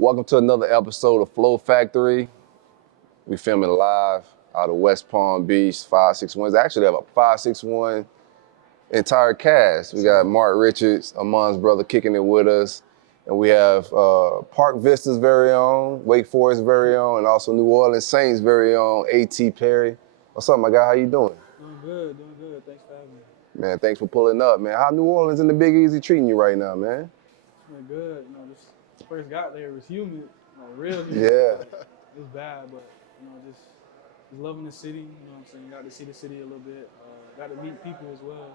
Welcome to another episode of Flo Factory. We filming live out of West Palm Beach, 561. Actually, have a 561 entire cast. We got Mark Richards, Amon's brother, kicking it with us. And we have Park Vista's very own, Wake Forest's very own, and also New Orleans Saints' very own, A.T. Perry. What's up, my guy? How you doing? Doing good. Thanks for having me. Man, thanks for pulling up, man. How New Orleans and the Big Easy treating you right now, man? It's been good. Just first got there, it was humid, real humid. Yeah. It was bad, but just loving the city. What I'm saying, got to see the city a little bit. Got to meet people as well.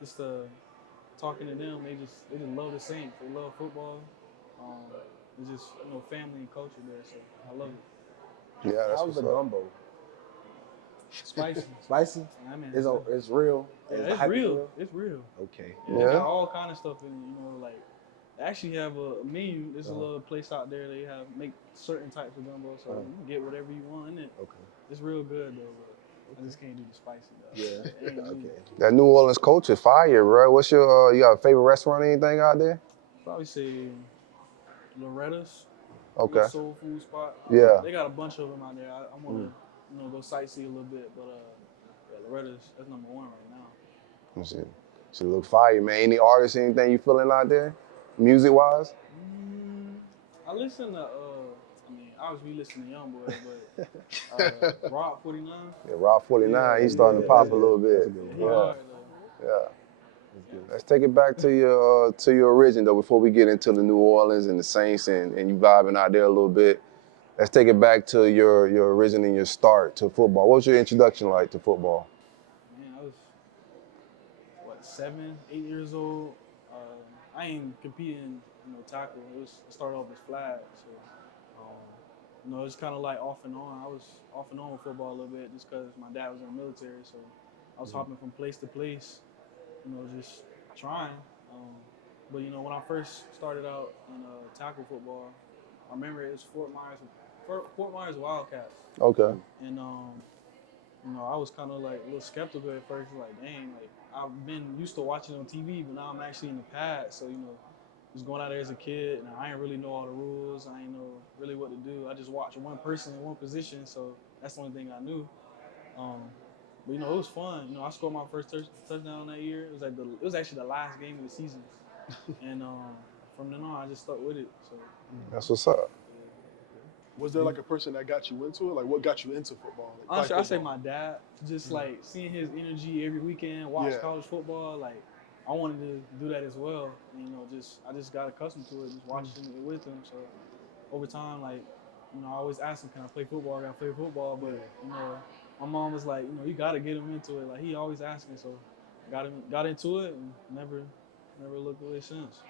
Just talking to them, they just love the Saints. They love football. It's just family and culture there, so I love it. Yeah, that's How's the gumbo? Spicy. Spicy? I mean, It's real. Yeah, it's real. It's real. Okay. Yeah. They got all kind of stuff in it. They actually have a menu. There's a little place out there. They make certain types of gumbo, so you can get whatever you want in it. Okay. It's real good though. But I just can't do the spicy though. Yeah. Okay. That New Orleans culture, fire, bro. What's your you got a favorite restaurant or anything out there? Probably say Loretta's. Okay. Soul food spot. Yeah. They got a bunch of them out there. I want to go sightsee a little bit, but Loretta's, that's number one right now. Let me see. Should look fire, man. Any artists, anything you feeling out there, music wise? I listen to obviously we listen to Youngboy, but Rob 49. Yeah, Rob 49, he's starting to pop a little bit. Yeah. Let's take it back to your origin though before we get into the New Orleans and the Saints and you vibing out there a little bit. Let's take it back to your origin and your start to football. What was your introduction like to football? Man, I was 7, 8 years old. I ain't competing, tackle. It started off as flag, so it was kind of like off and on. I was off and on with football a little bit just because my dad was in the military, so I was hopping from place to place, just trying. But when I first started out in tackle football, I remember it was Fort Myers Wildcats. Okay. And I was kind of like a little skeptical at first, like, dang, like I've been used to watching on TV, but now I'm actually in the pad. So just going out there as a kid, and I didn't really know all the rules. I didn't know really what to do. I just watched one person in one position, so that's the only thing I knew. But it was fun. I scored my first touchdown that year. It was actually the last game of the season, and from then on, I just stuck with it. So that's what's up. Was there like a person that got you into it? Like what got you into football? Honestly, I say my dad. Just like seeing his energy every weekend, watch college football. Like I wanted to do that as well. And, I just got accustomed to it, just watching it with him. So over time, like I always ask him, "Can I play football? I gotta play football." But my mom was like, you gotta get him into it. Like he always asking, so got into it and never looked away since.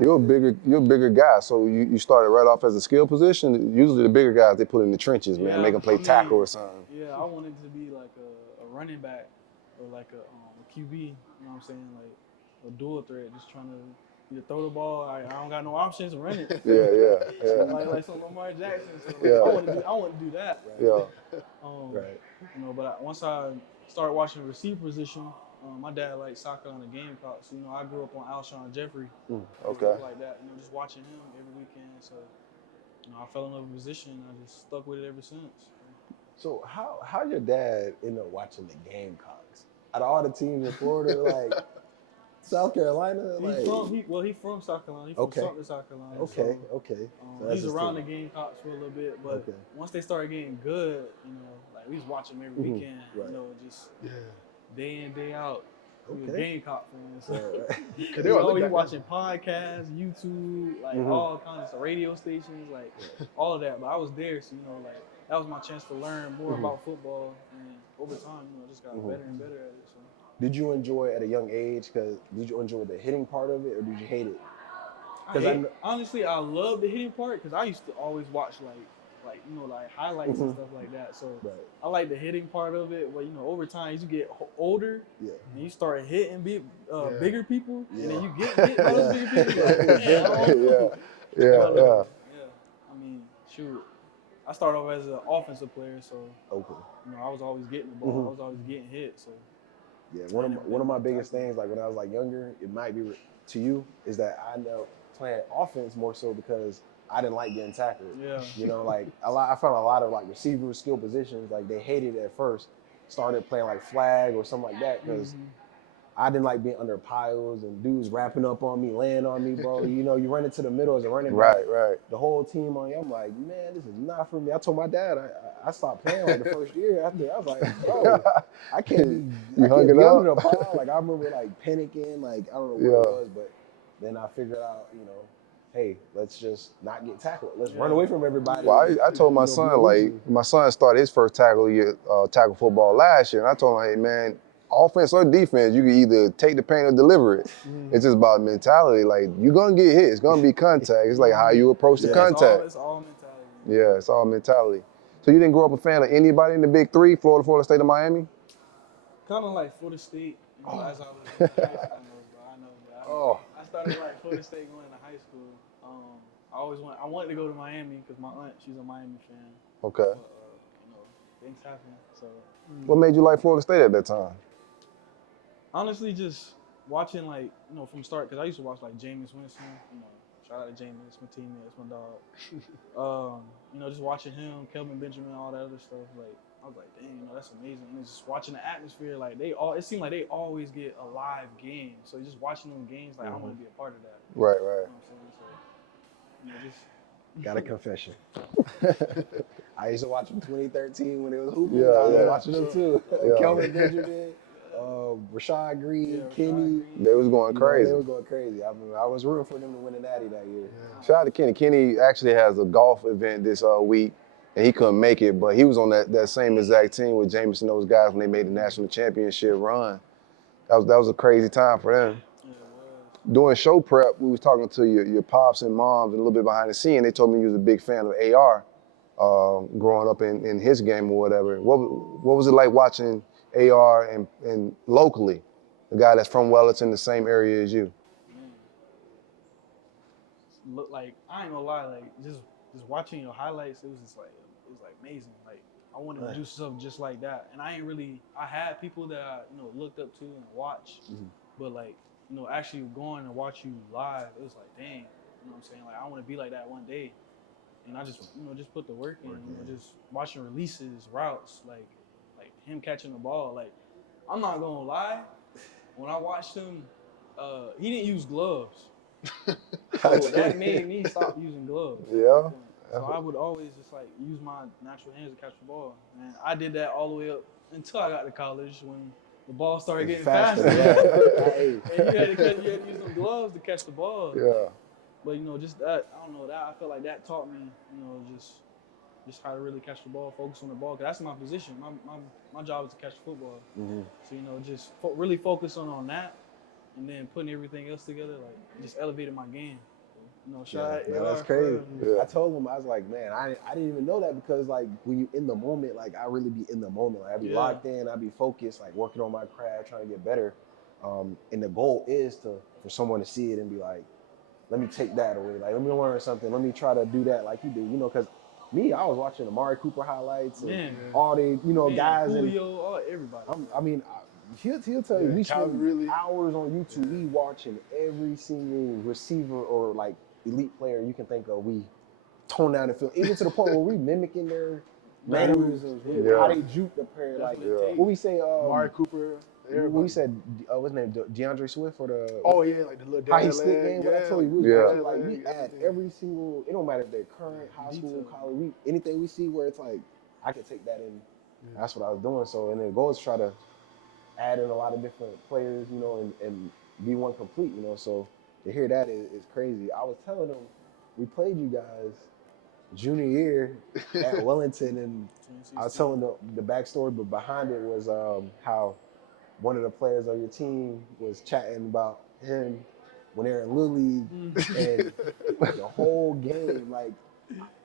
You're a bigger guy, so you started right off as a skill position. Usually the bigger guys they put in the trenches, man, make them play tackle or something. Yeah, I wanted to be like a running back or like a QB. You know what I'm saying? Like a dual threat, just trying to either throw the ball. I don't got no options, run it. Yeah. like some Lamar Jackson. So I want to do that. Right? Yeah. Right. But once I started watching the receiver position. My dad liked soccer on the Gamecocks. I grew up on Alshon Jeffrey. Okay. Stuff like that. Just watching him every weekend. So, I fell in love with the position. And I just stuck with it ever since. So how your dad end up watching the Gamecocks? Out of all the teams in Florida, like South Carolina, he's from South Carolina. He's from Sumter, South Carolina. Okay. So he's around the Gamecocks for a little bit, but once they started getting good, like we was watching them every weekend. Just. Yeah. Day in, day out. We were Gamecock fans. So. They always watching podcasts, YouTube, like all kinds of radio stations, like all of that. But I was there, so that was my chance to learn more about football. And over time, just got better and better at it. So. Did you enjoy it at a young age? Did you enjoy the hitting part of it, or did you hate it? Honestly, I love the hitting part because I used to always watch like highlights and stuff like that. So I like the hitting part of it. But over time, as you get older, and you start hitting bigger people, and then you get hit by those bigger people. Yeah. I mean, shoot, I started off as an offensive player, so I was always getting the ball. I was always getting hit. So one of my biggest things, like when I was like younger, it might be to you, is that I ended up playing offense more so because I didn't like getting tackled. Yeah. You know, like I found a lot of like receiver skill positions, like they hated it at first. Started playing like flag or something like that because I didn't like being under piles and dudes wrapping up on me, laying on me, bro. You know, you run into the middle as a running back. Right. The whole team on you. I'm like, man, this is not for me. I told my dad I stopped playing like the first year after. I was like, bro, I can't be hung it under up? the pile. Like I remember like panicking, like I don't know what it was, but then I figured out, you know, hey, let's just not get tackled. Let's run away from everybody. Well, I told my son, like, my son started his first tackle football last year, and I told him, hey, man, offense or defense, you can either take the pain or deliver it. It's just about mentality. Like, you're going to get hit. It's going to be contact. It's like how you approach the contact. It's all mentality. Yeah, it's all mentality. So you didn't grow up a fan of anybody in the Big Three, Florida State, or Miami? Kind of like Florida State, you know, as I was in high school. I know. I started like Florida State going into high school. I wanted to go to Miami because my aunt, she's a Miami fan. Okay. But, you know, things happen. So. What made you like Florida State at that time? Honestly, just watching like, you know, from start, because I used to watch like Jameis Winston, you know, shout out to Jameis, my teammate, that's my dog. You know, just watching him, Kelvin Benjamin, all that other stuff, like, I was like, dang, you know, that's amazing. And just watching the atmosphere, like, it seemed like they always get a live game. So just watching them games, like, I want to be a part of that. Right. You know what I'm saying? So, you know, just. Got a confession. I used to watch them 2013 when it was hooping. Yeah, I was watching them too. Yeah. Kelvin Benjamin, Rashad Green, Kenny. They was going crazy. They were going crazy. I mean, I was rooting for them to win the Natty that year. Shout out to Kenny. Kenny actually has a golf event this week, and he couldn't make it, but he was on that same exact team with Jameis and those guys when they made the national championship run. That was a crazy time for them. During show prep, we was talking to your pops and moms and a little bit behind the scene. They told me you was a big fan of AR growing up in his game or whatever. What was it like watching AR and locally, the guy that's from Wellington, the same area as you? Look, like, I ain't gonna lie, like just watching your highlights, it was like amazing. Like I wanted to do stuff just like that. And I had people that I, you know, looked up to and watched, but like, you know, actually going and watch you live, it was like, dang, you know what I'm saying? Like I want to be like that one day. And I just, you know, just put the work in, you know, just watching releases, routes, like him catching the ball. Like, I'm not gonna lie, when I watched him, he didn't use gloves. So that made me stop using gloves. Yeah. So I would always just like use my natural hands to catch the ball. And I did that all the way up until I got to college when the ball started getting faster. And you had to use some gloves to catch the ball. Yeah. But you know, just that, I don't know, that I feel like that taught me, you know, just how to really catch the ball, focus on the ball. 'Cause that's my position. My job is to catch the football. So, you know, just really focusing on that and then putting everything else together, like just elevated my game. You know, that's crazy. I told him, I was like, man, I didn't even know that because like when you in the moment, like I really be in the moment. Like I be locked in, I be focused, like working on my craft, trying to get better. And the goal is for someone to see it and be like, let me take that away. Like, let me learn something. Let me try to do that like you do. You know, because me, I was watching Amari Cooper highlights and all the, you know, guys. Julio, everybody. I mean, he'll tell you, we spend hours on YouTube. We watching every single receiver or like elite player you can think of. We tone down the field, even to the point where we mimicking their mannerisms, how they juke the player. Like, what we say, Amari Cooper. What we said, what's his name, DeAndre Swift for the like the little how he stick game. What I told you, we add every single. It don't matter if they're current, high school, college. Anything we see where it's like I could take that in. That's what I was doing. So and then the goal is try to add in a lot of different players, you know, and be one complete, you know. So to hear that is crazy. I was telling them we played you guys junior year at Wellington, and I was telling the backstory, but behind it was how one of the players on your team was chatting about him when they were in Little League, and the whole game, like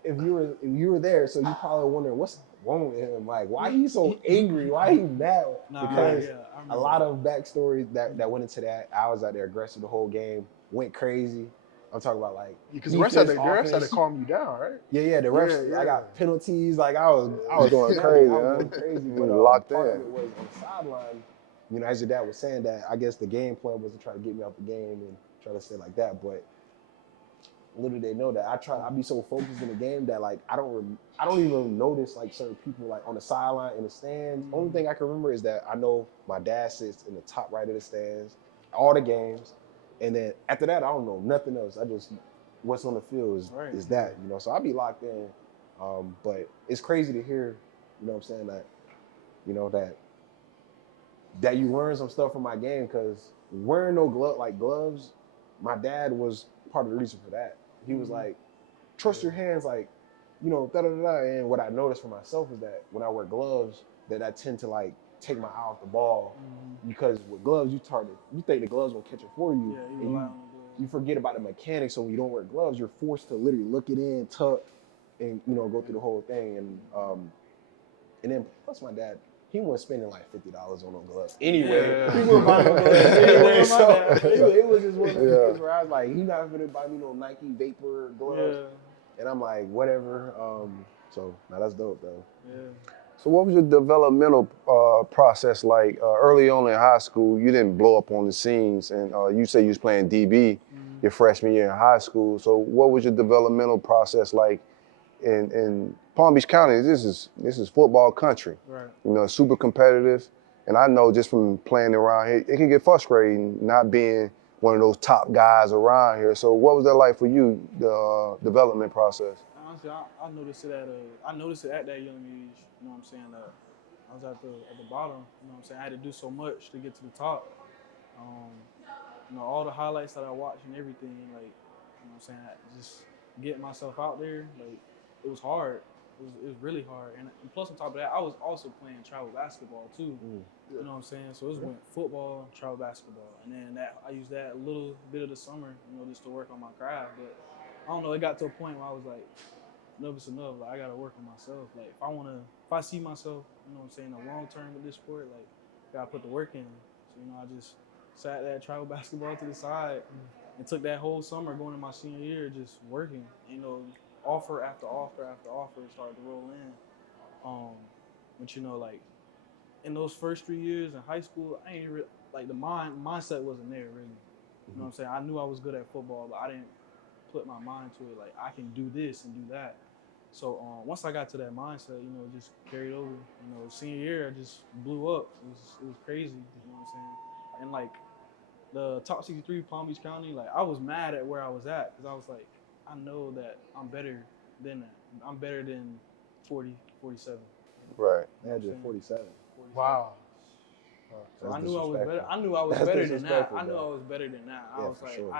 if you were there, so you probably wondering what's wrong with him, like why he's so angry, why he mad? Because a lot of backstory that went into that. I was out there aggressive the whole game, went crazy. I'm talking about like because the refs had to calm you down, right? Yeah, the refs. I got penalties. Like I was going crazy. I was going crazy. But locked part in. of it was on the sideline. You know, as your dad was saying that, I guess the game plan was to try to get me out the game and try to stay like that. But little they know that I be so focused in the game that like I don't even notice like certain people like on the sideline in the stands. Mm-hmm. Only thing I can remember is that I know my dad sits in the top right of the stands, all the games, and then after that I don't know nothing else. I just what's on the field is that, you know. So I'll be locked in, but it's crazy to hear, you know what I'm saying, that you know that you learn some stuff from my game, because wearing no gloves, my dad was part of the reason for that. He was like, trust your hands, like, you know, da da da da. And what I noticed for myself is that when I wear gloves, that I tend to like take my eye off the ball, because with gloves, you think the gloves will catch it for you, and you forget about the mechanics. So when you don't wear gloves, you're forced to literally look it in, tuck, and you know, go through the whole thing. And then plus my dad, he wasn't spending like $50 on no gloves anyway. He wouldn't buy no gloves anyway. So it was just one of those things where I was like, he not gonna buy me no Nike Vapor gloves. And I'm like, whatever. So now that's dope though. So what was your developmental process like early on in high school? You didn't blow up on the scenes, and you say you was playing DB your freshman year in high school. So what was your developmental process like in Palm Beach County? This is football country. Right. You know, super competitive. And I know just from playing around here, it can get frustrating not being one of those top guys around here. So what was that like for you, the development process? Honestly, I noticed it at that young age. You know what I'm saying? I was at the bottom. You know what I'm saying? I had to do so much to get to the top. You know, all the highlights that I watched and everything, like, you know what I'm saying, just getting myself out there, like, it was hard. It was really hard. And plus on top of that, I was also playing travel basketball too. You know what I'm saying? So it was football, travel basketball. And then I used that a little bit of the summer, you know, just to work on my craft. But I don't know, it got to a point where I was like, enough's enough. Like, I gotta work on myself. Like, if I see myself, you know what I'm saying, a long term with this sport, like, I gotta put the work in. So, you know, I just sat that travel basketball to the side and took that whole summer going into my senior year just working. You know, offer after offer after offer started to roll in. But you know, like, in those first 3 years in high school, I ain't really, like, the mindset wasn't there really. You know what I'm saying? I knew I was good at football, but I didn't put my mind to it. Like, I can do this and do that. So once I got to that mindset, you know, it just carried over. You know, senior year, I just blew up. It was crazy. You know what I'm saying? And like the top 63 Palm Beach County, like, I was mad at where I was at, because I was like, I know that I'm better than that. I'm better than 40, 47. Right. Yeah, just 47. Wow. So I knew I was better. I knew I was better than that. I knew I was better than that. I was like, sure.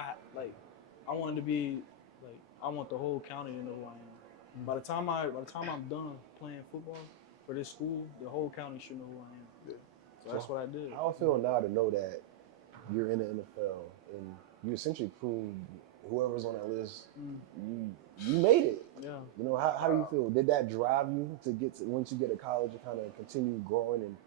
I wanted to be like, I want the whole county to know who I am. By the time I'm done playing football for this school, the whole county should know who I am. So that's what I did. How I feel now to know that you're in the NFL and you essentially proved whoever's on that list, you made it. Yeah. You know, how do you feel? Did that drive you to once you get to college, to kind of continue growing and,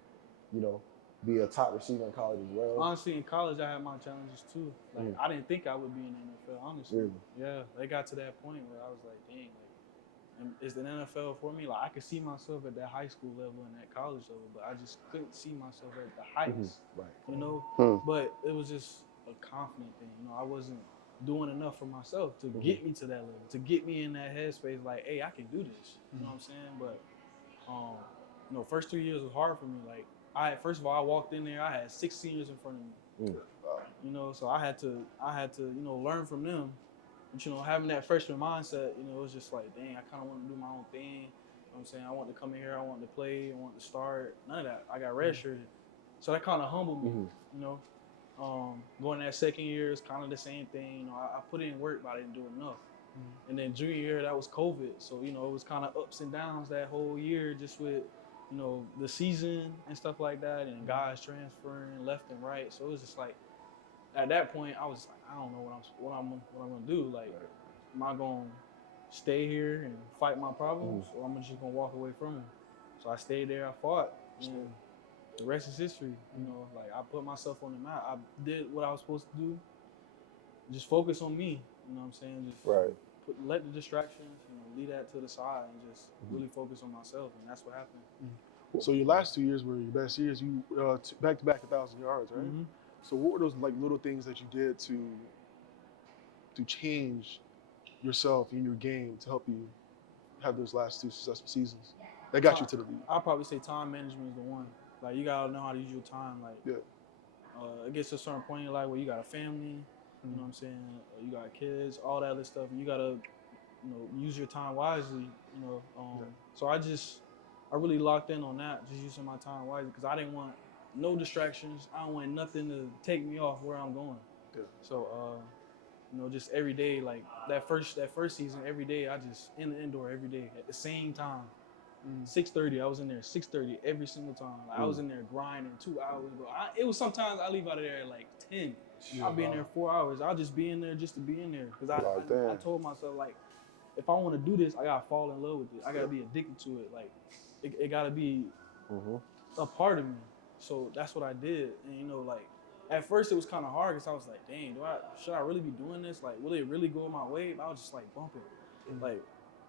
you know, be a top receiver in college as well? Honestly, in college, I had my challenges too. Like, I didn't think I would be in the NFL, honestly. Really? Yeah, they got to that point where I was like, dang, like, is the NFL for me? Like, I could see myself at that high school level and that college level, but I just couldn't see myself at the heights, you know? But it was just a confident thing. You know, I wasn't doing enough for myself to get me to that level, to get me in that headspace like, hey, I can do this. You know what I'm saying? But, you know, first 3 years was hard for me. Like, first of all, I walked in there, I had 6 seniors in front of me. You know, so I had to, you know, learn from them. But, you know, having that freshman mindset, you know, it was just like, dang, I kind of want to do my own thing. You know what I'm saying? I want to come in here, I want to play, I want to start. None of that. I got redshirted. So that kind of humbled me, you know. Going that second year is kind of the same thing. You know, I put in work, but I didn't do enough. And then junior year, that was COVID. So, you know, it was kind of ups and downs that whole year, just with, you know, the season and stuff like that, and guys transferring left and right. So it was just like, at that point, I was like, I don't know what I'm gonna do. Like, am I gonna stay here and fight my problems, or am I just gonna walk away from them? So I stayed there. I fought. And the rest is history. You know, like, I put myself on the map. I did what I was supposed to do. Just focus on me. You know what I'm saying? Just let the distractions, you know, leave that to the side and just really focus on myself. And that's what happened. So your last 2 years were your best years. You back-to-back 1,000 yards, right? So what were those like little things that you did to change yourself in your game to help you have those last 2 successful seasons that got you to the league? I'll probably say time management is the one. Like, you gotta know how to use your time. Like, Yeah. it gets to a certain point in your life where you got a family, you know what I'm saying? You got kids, all that other stuff, and you gotta, use your time wisely. So I really locked in on that, just using my time wisely, because I didn't want no distractions. I don't want nothing to take me off where I'm going. Yeah. So, just every day, like that first season, every day I just in the indoor every day at the same time. 6:30, I was in there 6:30 every single time. Like, I was in there grinding 2 hours. But it was sometimes I leave out of there at like 10. I'll be in there 4 hours. I'll just be in there just to be in there, because I told myself, like, if I want to do this, I gotta fall in love with it. I gotta be addicted to it. Like, it gotta be a part of me. So that's what I did. And like, at first it was kind of hard, because I was like, dang, should I really be doing this? Like, will it really go my way? But I was just like bumping, like,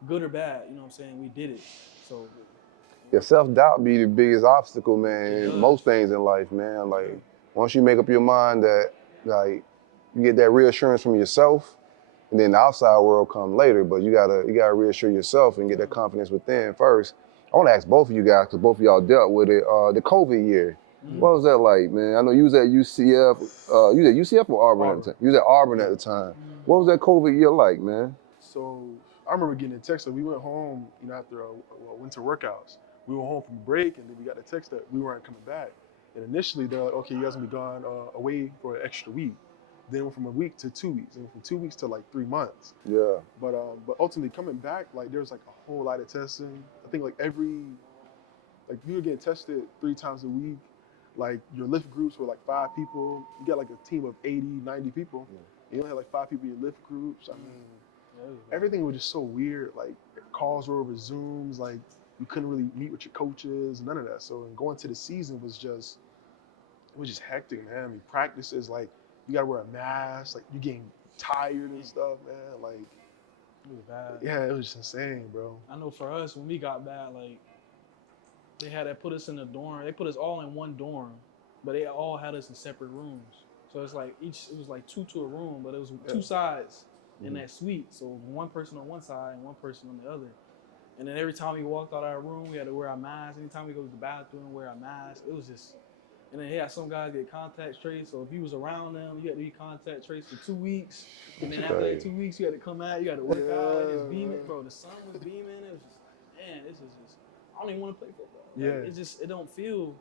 good or bad. You know what I'm saying? We did it. So. Yeah, self-doubt be the biggest obstacle, man, in most things in life, man. Like, once you make up your mind that, like, you get that reassurance from yourself, and then the outside world come later, but you gotta reassure yourself and get that confidence within first. I want to ask both of you guys, because both of y'all dealt with it, the COVID year. What was that like, man? I know you was at UCF. You was at UCF or Auburn at the time? You was at Auburn at the time. What was that COVID year like, man? So I remember getting a text that we went home, after winter workouts. We went home from break, and then we got the text that we weren't coming back. And initially, they're like, okay, you guys will be gone away for an extra week. Then it went from a week to 2 weeks, and from 2 weeks to like 3 months. Yeah. But ultimately coming back, like, there was like a whole lot of testing. I think like you were getting tested 3 times a week. Like, your lift groups were like 5 people. You got like a team of 80, 90 people. You only had like 5 people in your lift groups. I mean, everything was just so weird. Like, calls were over Zooms. Like, you couldn't really meet with your coaches, none of that. So, going to the season was just hectic, man. I mean, practices, like, you gotta wear a mask. Like, you're getting tired and stuff, man. Like, it was bad. Yeah, it was just insane, bro. I know for us, when we got bad, like, they put us in a dorm. They put us all in one dorm, but they all had us in separate rooms. So it's like it was like 2 to a room, but it was 2 sides in that suite. So one person on one side and one person on the other. And then every time we walked out of our room, we had to wear our masks. Anytime we go to the bathroom, wear our masks. It was just, and then some guys get contact traced. So if you was around them, you had to be contact traced for 2 weeks. And then after that 2 weeks, you had to come out. You had to work out. It's beaming, bro. The sun was beaming. It was just, man, this is just, I don't even want to play football. Like, it don't feel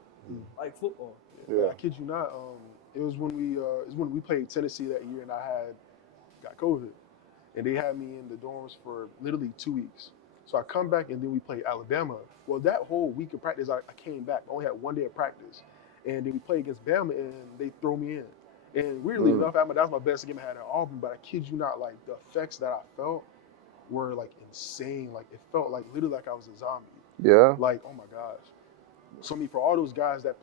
like football. Yeah. I kid you not. It was when we played Tennessee that year, and I got COVID, and they had me in the dorms for literally 2 weeks. So I come back, and then we played Alabama. Well, that whole week of practice, I came back. I only had 1 day of practice, and then we played against Bama, and they throw me in. And weirdly enough, that was my best game I had at Auburn. But I kid you not, like, the effects that I felt were like insane. Like, it felt like literally like I was a zombie. Yeah. Like, oh my gosh. So I mean, for all those guys that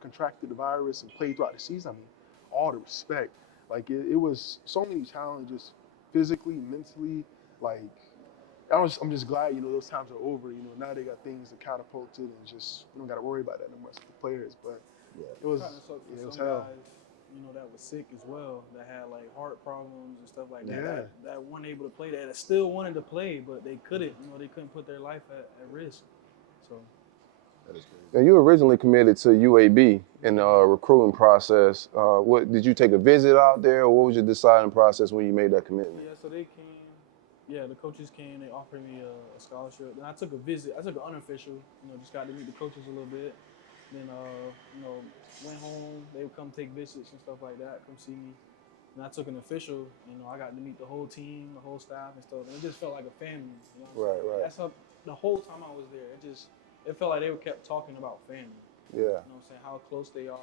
contracted the virus and played throughout the season, I mean, all the respect. Like, it was so many challenges, physically, mentally. Like, I'm just glad, those times are over. Now they got things that catapulted, and just we don't got to worry about that no more for the players. But it was hell. Guys, that was sick as well, that had like heart problems and stuff like that. Yeah. That weren't able to play, that still wanted to play, but they couldn't. They couldn't put their life at risk. So. That is crazy. And you originally committed to UAB in the recruiting process. What did you take a visit out there, or what was your deciding process when you made that commitment? Yeah, so they came. Yeah, the coaches came. They offered me a scholarship. Then I took a visit. I took an unofficial. Just got to meet the coaches a little bit. Then went home. They would come take visits and stuff like that. Come see me. And I took an official. I got to meet the whole team, the whole staff and stuff. And it just felt like a family. Right. That's how the whole time I was there. It felt like they kept talking about family. Yeah. You know what I'm saying? How close they are,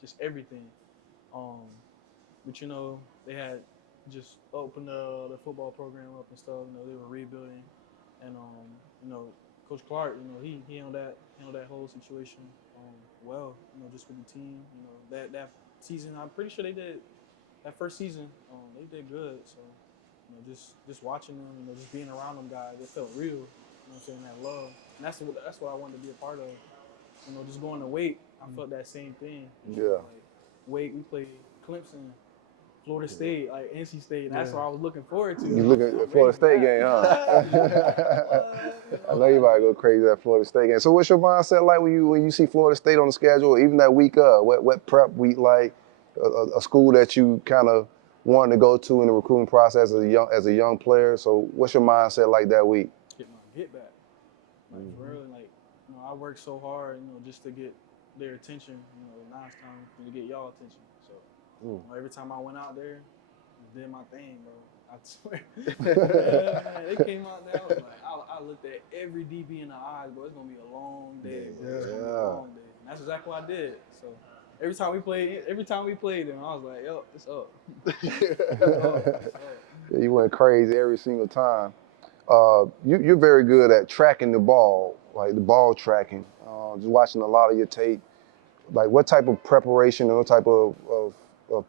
just everything. But they had just opened the football program up and stuff. They were rebuilding. And Coach Clark, he handled that whole situation well, just with the team. That season, I'm pretty sure they did that first season, they did good. So, just watching them, just being around them guys, it felt real. What I'm saying, that love. And that's what I wanted to be a part of. Just going to Wake, I felt that same thing. Yeah. Like, Wake, we played Clemson Florida State, like NC State. That's what I was looking forward to. You looking at Florida State game, huh? I know you might go crazy at Florida State game. So what's your mindset like when you see Florida State on the schedule, even that week up? What prep week like? A school that you kind of wanted to go to in the recruiting process as a young player. So what's your mindset like that week? Get back. Like really, like I worked so hard, just to get their attention. Now it's time for me to get y'all attention. So every time I went out there, I did my thing, bro. I swear. Man, they came out there. I was like, I looked at every DB in the eyes, bro. It's gonna be a long day, bro. It's gonna be a long day. And that's exactly what I did. So every time we played them, I was like, yo, it's up. Yeah, you went crazy every single time. You're very good at tracking the ball, like the ball tracking. Just watching a lot of your tape. Like, what type of preparation and what type of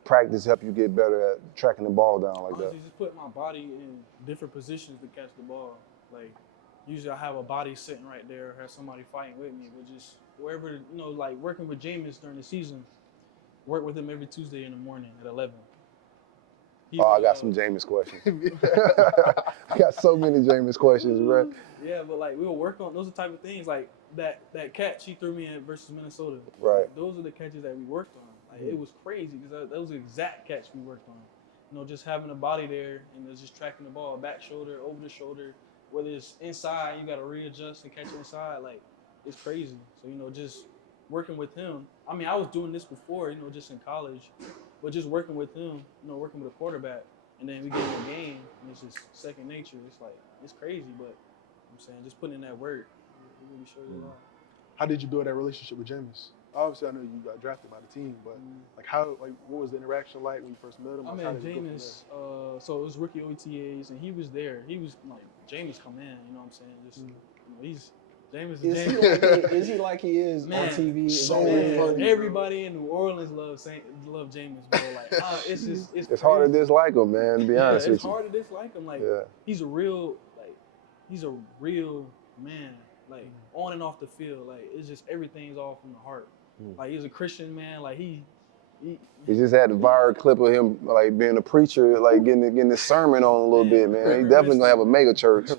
practice help you get better at tracking the ball down like that? Just put my body in different positions to catch the ball. Like, usually I have a body sitting right there, have somebody fighting with me, but just wherever, like working with Jameis during the season, work with him every Tuesday in the morning at 11. I got some Jameis questions. I got so many Jameis questions, bro. Yeah, but like we'll work on those are the type of things like that catch he threw me in versus Minnesota. Right. Like, those are the catches that we worked on. Like it was crazy because that was the exact catch we worked on. Just having a body there and just tracking the ball, back shoulder, over the shoulder. Whether it's inside, you got to readjust and catch it inside. Like it's crazy. So just working with him. I mean, I was doing this before, just in college. But just working with him, working with a quarterback, and then we get in the game, and it's just second nature. It's like, it's crazy, but I'm saying just putting in that work, it really shows you a lot. How did you build that relationship with Jameis? Obviously, I know you got drafted by the team, but what was the interaction like when you first met him? I met Jameis, so it was rookie OTAs, and he was there. He was like, Jameis come in, you know what I'm saying? Just, he's Jameis is Jameis. Is he like he is on TV? Everybody in New Orleans love Jameis, bro. Like, it's hard to dislike him, man. To be honest with you, it's hard to dislike him. Like, he's a real man. Like on and off the field, like it's just everything's all from the heart. Like he's a Christian man. Like he just had the viral clip of him like being a preacher, like getting the sermon on a little bit, man. He definitely gonna have a mega church. I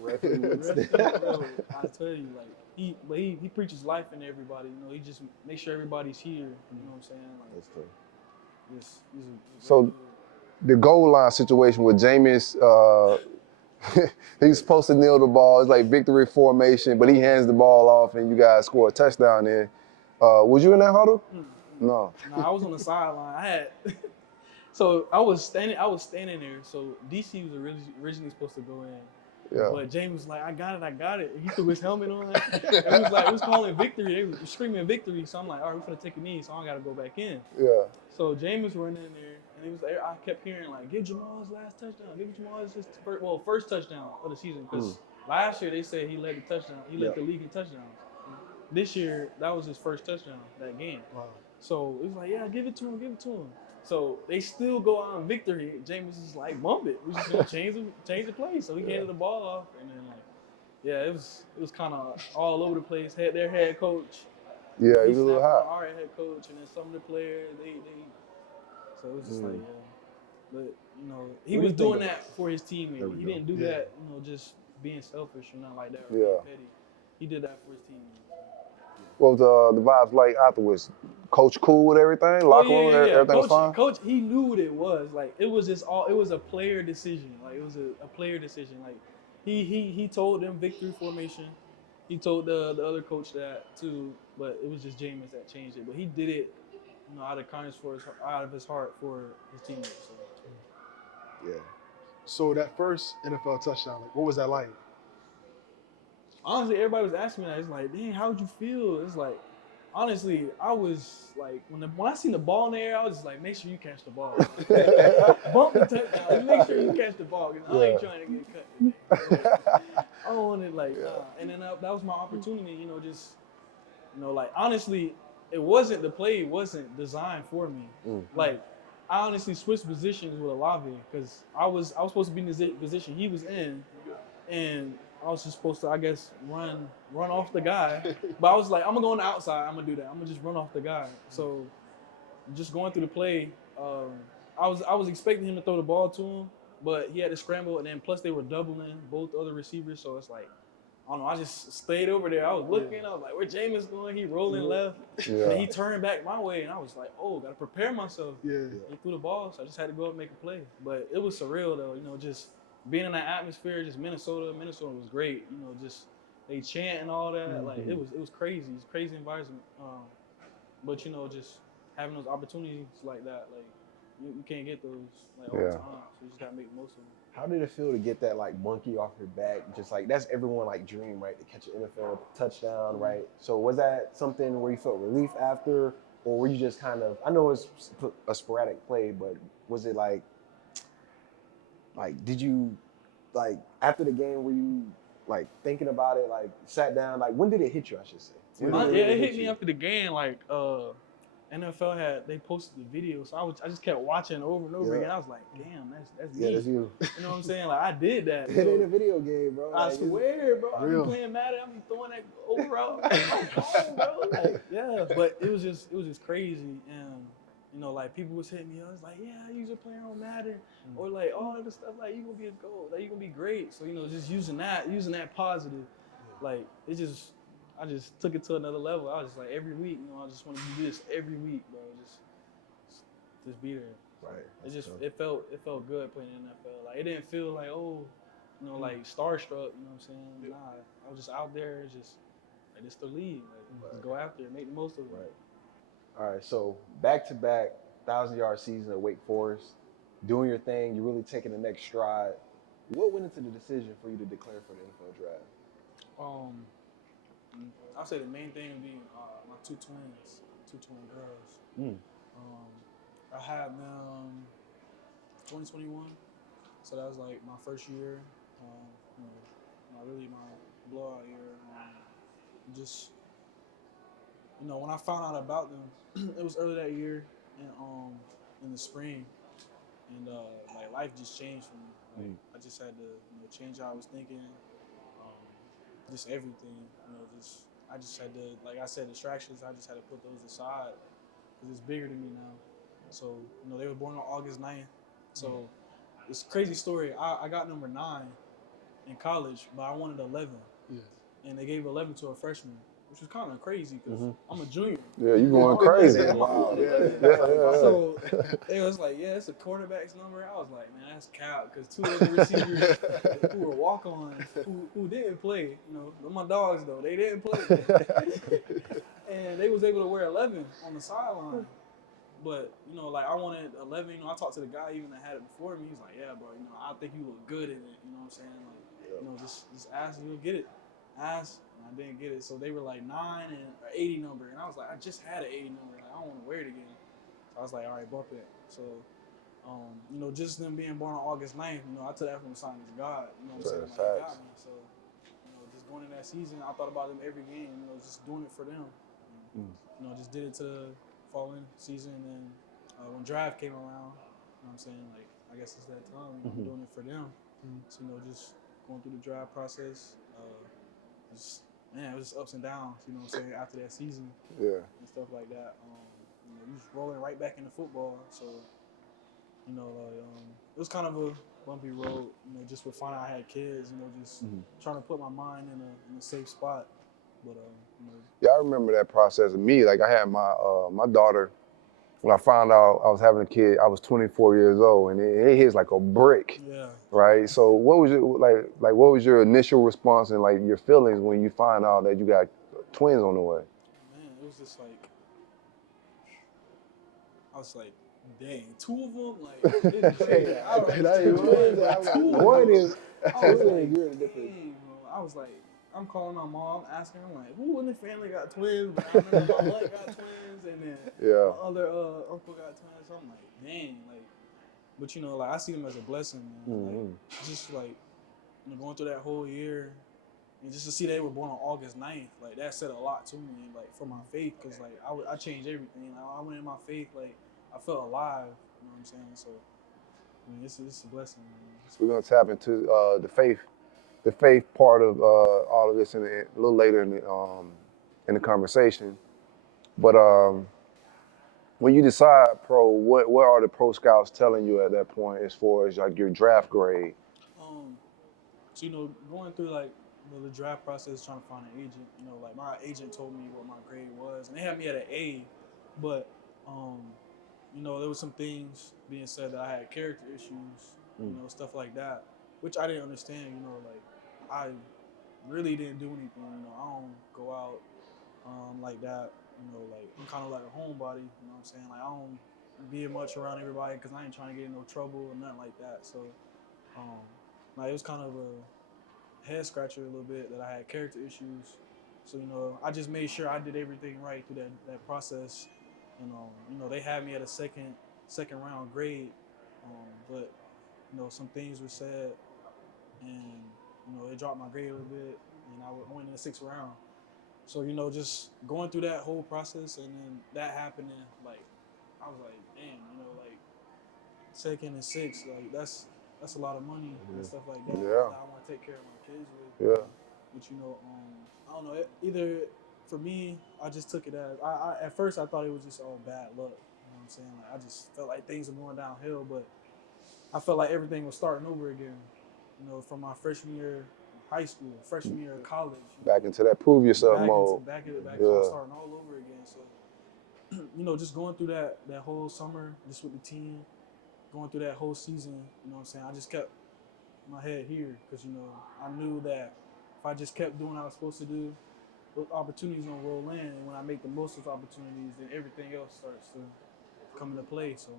tell you, like he preaches life into everybody. He just makes sure everybody's here. You know what I'm saying? Like, that's true. So the goal line situation with Jameis, he's supposed to kneel the ball. It's like victory formation, but he hands the ball off and you guys score a touchdown there. Was you in that huddle? No. No, I was on the sideline. So I was standing there. So DC was originally supposed to go in. Yeah. But James was like, I got it. He threw his helmet on. It was calling victory. They were screaming victory. So I'm like, all right, we're gonna take a knee, so I gotta go back in. Yeah. So James running in there, and he was like, I kept hearing like, give Jamal his last touchdown. Give Jamal his first touchdown of the season. Because last year they said he led the touchdown. He led the league in touchdowns. This year, that was his first touchdown that game. Wow. So it was like, yeah, give it to him. So they still go on victory. Jameis is like, bump it. We're just gonna change the play. So he handed the ball off, and then it was kind of all over the place. Their head coach. Yeah, he was a little hot. Our head coach, and then some of the players, they. So it was just like, but he was doing that for his teammate. He didn't do that, just being selfish or nothing like that. Or being petty. He did that for his teammate. What was the vibes like afterwards? Coach cool with everything? Locker room, everything was fine? Coach, he knew what it was. Like, it was it was a player decision. Like, it was a player decision. Like, he told them victory formation. He told the other coach that too, but it was just Jameis that changed it. But he did it, out of kindness out of his heart for his teammates. So. Yeah. So that first NFL touchdown, like, what was that like? Honestly, everybody was asking me that. It's like, dang, how'd you feel? It's like, honestly, I was like, when I seen the ball in the air, I was just like, make sure you catch the ball. Bump the touchdown. Make sure you catch the ball, because I ain't trying to get cut today. I don't want it like, and then that was my opportunity, just, like, honestly, the play wasn't designed for me. Like, I honestly switched positions with Olave, because I was supposed to be in the position he was in, and I was just supposed to, I guess, run off the guy. But I was like, I'm going to go on the outside. I'm going to do that. I'm going to just run off the guy. So just going through the play, I was expecting him to throw the ball to him, but he had to scramble, and then plus they were doubling both other receivers, so it's like, I don't know. I just stayed over there. I was looking. I was like, where Jameis going? He rolling left. And then he turned back my way, and I was like, oh, got to prepare myself. Yeah. He threw the ball, so I just had to go up and make a play. But it was surreal, though. You know, just being in that atmosphere, just Minnesota. Minnesota was great. You know, just they chant and all that. Like it was crazy. It's a crazy environment. But you know, just having those opportunities like that, like you can't get those like all the time. So you just gotta make the most of them. How did it feel to get that like monkey off your back? Just like that's everyone like dream, right? To catch an NFL touchdown, right? So was that something where you felt relief after, or were you just kind of? I know it's a sporadic play, but was it like did you like after the game? Were you like thinking about it? Like sat down? Like when did it hit you? I should say. It hit me after the game. Like NFL they posted the video, so I just kept watching over and over again. I was like, damn, that's me. Yeah, that's you. You know what I'm saying? Like I did that. It ain't a video game, bro. I like, swear, bro. I be playing Madden. I be throwing that over out. Bro. Like, yeah, but it was just crazy, and you know, like people was hitting me. I was like, yeah, I usually play on Madden, or like all of the stuff. Like you gonna be a goal. Like you gonna be great. So you know, just using that positive, like I just took it to another level. I was just like every week, you know, I just want to do this every week, bro. Just be there. Right. It felt good playing in the NFL. Like it didn't feel like like starstruck. You know what I'm saying? Nah, I was just out there, just like this the league. Like, just go after it, make the most of it. Right. All right. So back-to-back 1,000-yard season at Wake Forest, doing your thing. You're really taking the next stride. What went into the decision for you to declare for the NFL draft? I'll say the main thing would be my two twin girls. I had them 2021, so that was like my first year. My blowout year. Just when I found out about them, it was early that year, and in the spring, and like life just changed for me. Like I just had to change how I was thinking. Just everything, I just had to, like I said, distractions. I just had to put those aside because it's bigger than me now. So, they were born on August 9th. So, it's a crazy story. I got number 9 in college, but I wanted 11. Yeah. And they gave 11 to a freshman, which was kind of crazy because I'm a junior. Yeah, you going crazy. Wow. So, it was like, yeah, it's a quarterback's number. I was like, man, that's cap because 2 of the receivers who were walk-ons who didn't play, they're my dogs, though. They didn't play. And they was able to wear 11 on the sideline. But, like I wanted 11. I talked to the guy even that had it before me. He's like, yeah, bro, I think you look good in it. You know what I'm saying? Like, just ask and you'll get it. Ask, and I didn't get it. So they were like 9 and 80 number. And I was like, I just had an 80 number. Like, I don't want to wear it again. So I was like, all right, bump it. So, just them being born on August 9th, I took that from a sign of God. You know what I'm saying? Like, it got me. So, just going in that season, I thought about them every game, just doing it for them. Just did it to the following season, and then when draft came around, I'm saying, like, I guess it's that time, I'm doing it for them. So, just going through the draft process, it was just ups and downs, what I'm saying, after that season. Yeah. And stuff like that. You just rolling right back into football, so, it was kind of a bumpy road, just with finding out I had kids, just trying to put my mind in a safe spot. But, Yeah, I remember that process of me. Like I had my daughter, when I found out I was having a kid, I was 24 years old, and it hits like a brick. Yeah. Right. So what was your what was your initial response and like your feelings when you find out that you got twins on the way? Man, it was just like I was like, dang, 2 of them, like it's crazy. One is I was like, dang, bro. I was like, I'm calling my mom, asking her, like, who in the family got twins? But I remember my aunt got twins, and then my other uncle got twins. So I'm like, dang, like, but like I see them as a blessing, man. Like, just like going through that whole year, and just to see they were born on August 9th, like that said a lot to me, like for my faith, because like I changed everything. I went in my faith, like I felt alive. You know what I'm saying? So I mean, it's a blessing, man. So we're gonna tap into the faith part of all of this a little later in the conversation. But when you decide pro, what are the pro scouts telling you at that point as far as like your draft grade? So, going through like the draft process, trying to find an agent, like my agent told me what my grade was, and they had me at an A, but there was some things being said that I had character issues, stuff like that, which I didn't understand. Like I really didn't do anything. I don't go out like that. Like I'm kind of like a homebody. You know what I'm saying? Like I don't be much around everybody because I ain't trying to get in no trouble or nothing like that. So, like it was kind of a head scratcher a little bit that I had character issues. So I just made sure I did everything right through that process. And they had me at a second round grade, but some things were said, and it dropped my grade a little bit, and I went in the 6th round. So just going through that whole process, and then that happening, like I was like, damn, like 2nd and 6th, like that's a lot of money and stuff like that. Yeah. That I want to take care of my kids with. Yeah. But I don't know. Either for me, I just took it as I at first I thought it was just all bad luck. You know what I'm saying? Like I just felt like things were going downhill, but I felt like everything was starting over again. From my freshman year of high school, freshman year of college. Back into that prove yourself mode. Back into Yeah. starting all over again. So, just going through that whole summer, just with the team, going through that whole season, you know what I'm saying? I just kept my head here because, I knew that if I just kept doing what I was supposed to do, those opportunities gonna roll in. And when I make the most of those opportunities, then everything else starts to come into play. So,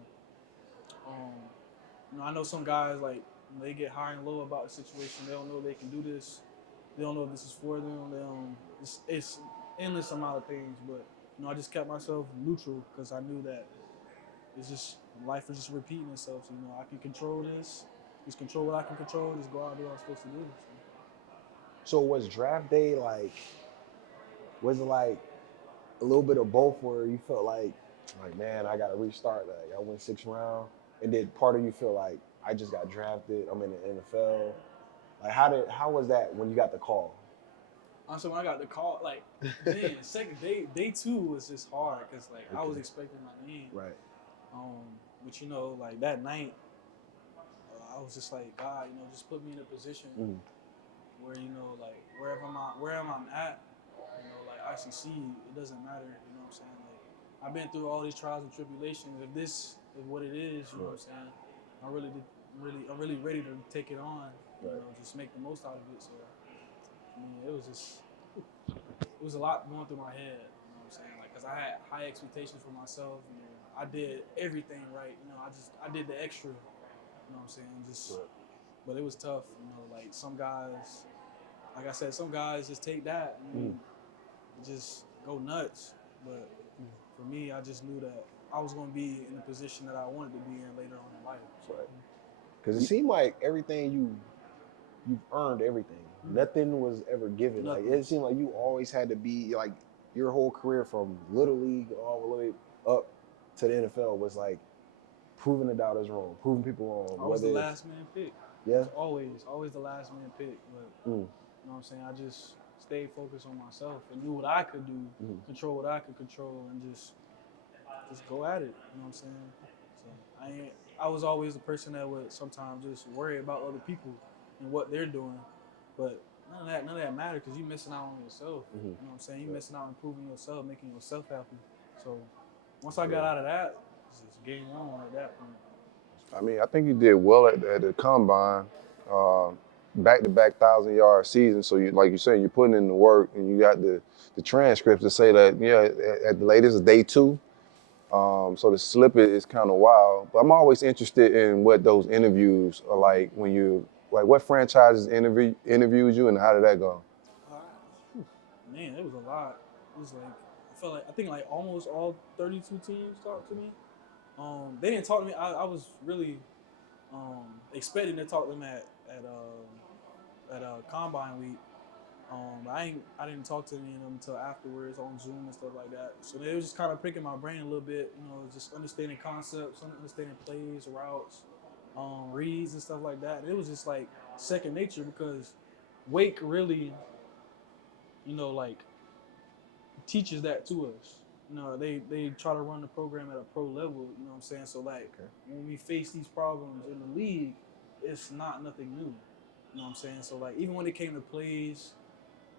I know some guys, like, they get high and low about the situation. They don't know they can do this. They don't know if this is for them. It's endless amount of things. But, I just kept myself neutral because I knew that it's just life is just repeating itself. So, I can control this. Just control what I can control. Just go out and do what I'm supposed to do. So was draft day was it like a little bit of both where you felt like man, I got to restart. Like I went 6th round, and did part of you feel like I just got drafted? I'm in the NFL. Like how was that when you got the call? Honestly, when I got the call, like, man, second day 2 was just hard because I was expecting my name. Right. But like that night, I was just like, God, just put me in a position where like wherever I'm at, like I succeed. It doesn't matter. You know what I'm saying? Like I've been through all these trials and tribulations. If this is what it is, you know what I'm saying? I'm really ready to take it on. Just make the most out of it. So. It was a lot going through my head, you know what I'm saying? Like, cause I had high expectations for myself. I did everything right. I did the extra, you know what I'm saying? But it was tough, like some guys, like I said, some guys just take that and just go nuts. But for me, I just knew that I was going to be in the position that I wanted to be in later on in life. So. Right. Cause it seemed like everything you've earned everything. Nothing was ever given. Nothing. Like it seemed like you always had to be like your whole career from little league all the way up to the NFL was like proving the doubters wrong, proving people wrong. I was the last man pick. Yeah. Always the last man pick. But you know what I'm saying? I just stayed focused on myself and knew what I could do, control what I could control, and just go at it. You know what I'm saying? So I was always the person that would sometimes just worry about other people and what they're doing. But none of that matters because you're missing out on yourself. You know what I'm saying? You're missing out on improving yourself, making yourself happy. So once I got out of that, it's just game on at that point. I mean, I think you did well at the combine. Back-to-back 1,000-yard season. So you, like you said, you're putting in the work, and you got the transcripts to say that at the latest day 2. So the slip is kind of wild. But I'm always interested in what those interviews are like when you. Like, what franchises interviewed you, and how did that go? Man, it was a lot. It was I think almost all 32 teams talked to me. They didn't talk to me. I was really expecting to talk to them at Combine week. I didn't talk to any of them until afterwards on Zoom and stuff like that. So they was just kind of picking my brain a little bit, just understanding concepts, understanding plays, routes. Reads and stuff like that. And it was just like second nature because Wake really, teaches that to us. you know, they try to run the program at a pro level. You know what I'm saying? So like when we face these problems in the league, it's not nothing new. You know what I'm saying? So like even when it came to plays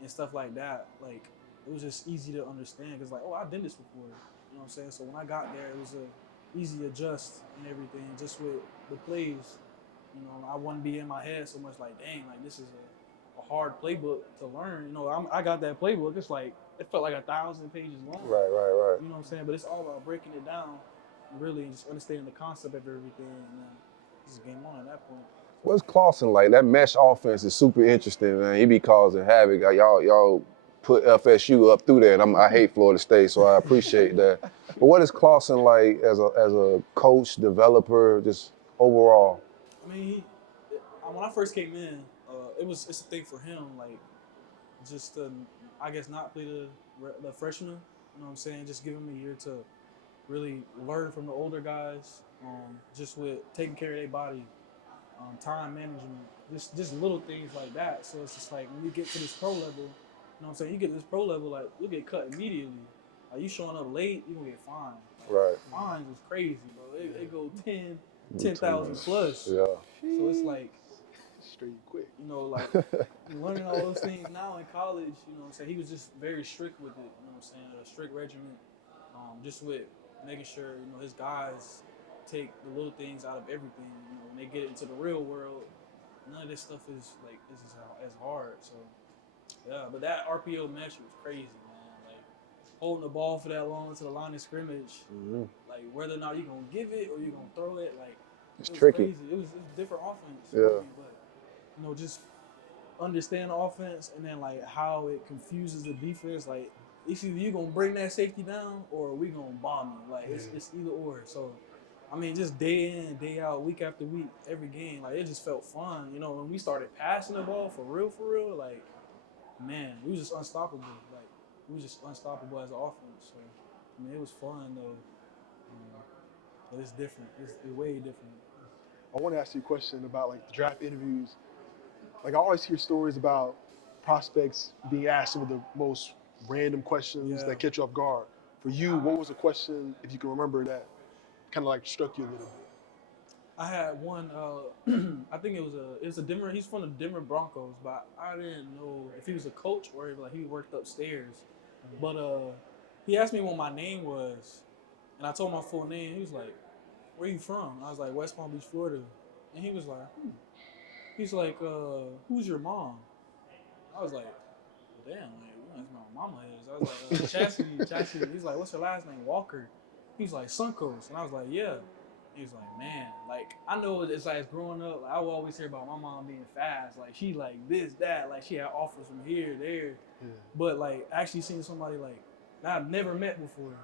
and stuff like that, like it was just easy to understand because like, oh, I've done this before. You know what I'm saying? So when I got there, it was a easy adjust and everything, just with the plays. You know, I wouldn't be in my head so much like, dang, like this is a hard playbook to learn. You know, I got that playbook. It's like it felt like 1,000 pages long. Right. You know what I'm saying? But it's all about breaking it down, really, and just understanding the concept of everything, and then just game on at that point. What's Clausen like? That mesh offense is super interesting, man. He be causing havoc. Y'all put FSU up through there, and I hate Florida State, so I appreciate that. But what is Clausen like as a coach, developer, just overall? I mean, when I first came in, it's a thing for him, like just to, I guess, not play the freshman. You know what I'm saying? Just give him a year to really learn from the older guys, just with taking care of their body, time management, just little things like that. So it's just like when you get to this pro level, you know what I'm saying? You get to this pro level, like you'll get cut immediately. Like you showing up late, you gonna get fined. Like, Right. fines is crazy, bro. It go 10,000 plus. Yeah. So it's like, Straight quick. you know, like learning all those things now in college, you know what I'm saying? He was just very strict with it, you know what I'm saying? A strict regimen, just with making sure, you know, his guys take the little things out of everything. You know, when they get into the real world, none of this stuff is like as hard. So yeah, but that RPO mesh was crazy, man. Like holding the ball for that long to the line of scrimmage, like whether or not you're gonna give it or you're gonna throw it, like It's it was tricky. crazy. It was different offense. Yeah. Really, but you know, just understand the offense and then like how it confuses the defense. Like it's either you gonna bring that safety down or we gonna bomb you. Like it's either or. So I mean, just day in, day out, week after week, every game, like it just felt fun. You know, when we started passing the ball for real, like man, we was just unstoppable. Like we was just unstoppable as an offense. So I mean, it was fun though. But it's different. It's way different. I want to ask you a question about like the draft interviews. Like I always hear stories about prospects being asked some of the most random questions that catch you off guard. For you, what was a question, if you can remember, that kind of like struck you a little bit? I had one. I think it was a Denver. He's from the Denver Broncos, but I didn't know if he was a coach or if like he worked upstairs. But he asked me what my name was, and I told him my full name. He was like, "Where you from?" I was like, "West Palm Beach, Florida." And he was like, He's like, "Who's your mom?" I was like, well, "Damn, like, you know, that's my mama is." I was like, Chastity. He's like, "What's her last name?" Walker. He's like, "Suncoast," and I was like, "Yeah." He was like, "Man, like I know it's like growing up, like, I would always hear about my mom being fast, like she like this, that, like she had offers from here, there, but like actually seeing somebody like that I've never met before,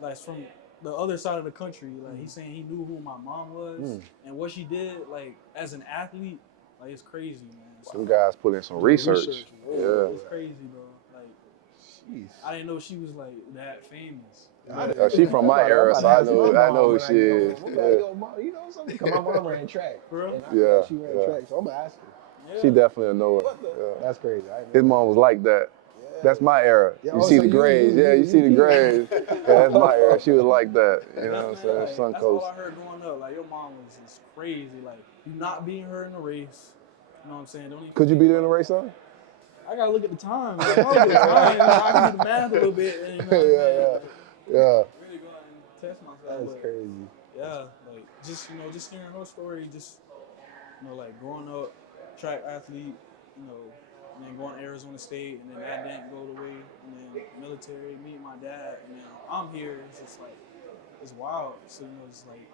like from the other side of the country, like he's saying he knew who my mom was and what she did, like as an athlete, like it's crazy, man. Some guys put in some research. Yeah. It's crazy, bro. Like, Jeez. I didn't know she was like that famous. She from my era, so I know who she is. You know something? Because my mom ran track. Bro? She ran track, so I'm going to ask her. Yeah. She definitely a know her. Yeah. That's crazy. His mom was like that. That's my era. Yeah, You see so the grades. You see the grades. Yeah, that's my era. She was like that. You know what I'm saying? Like, Suncoast. that's all I heard growing up. Like, your mom was just crazy. Like, you not being her in the race. You know what I'm saying? Don't even Could you beat her in the race, son? I gotta look at the time. Like, I can do the math a little bit. And, you know what I'm saying? Yeah. Really go out and test myself. That's but, crazy. Yeah, like just hearing her story, just like growing up, track athlete, and then going to Arizona State, and then that didn't go the way, and then military, meet my dad, and then I'm here. It's just like it's wild. So it's like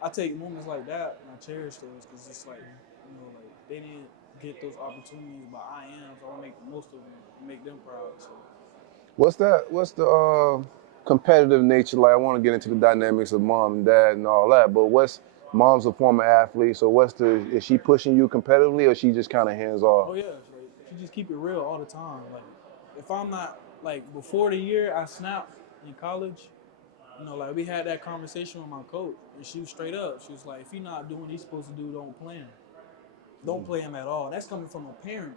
I take moments like that and I cherish those because it's like like they didn't get those opportunities, but I am. So I want to make the most of them, and make them proud. So. What's the competitive nature like? I want to get into the dynamics of mom and dad and all that, but mom's a former athlete, so is she pushing you competitively or she just kind of hands off? Oh yeah, like, she just keep it real all the time. Like if I'm not like before the year I snapped in college, like we had that conversation with my coach, and she was straight up. She was like, if he's not doing what he's supposed to do, don't play him. Don't play him at all. That's coming from a parent.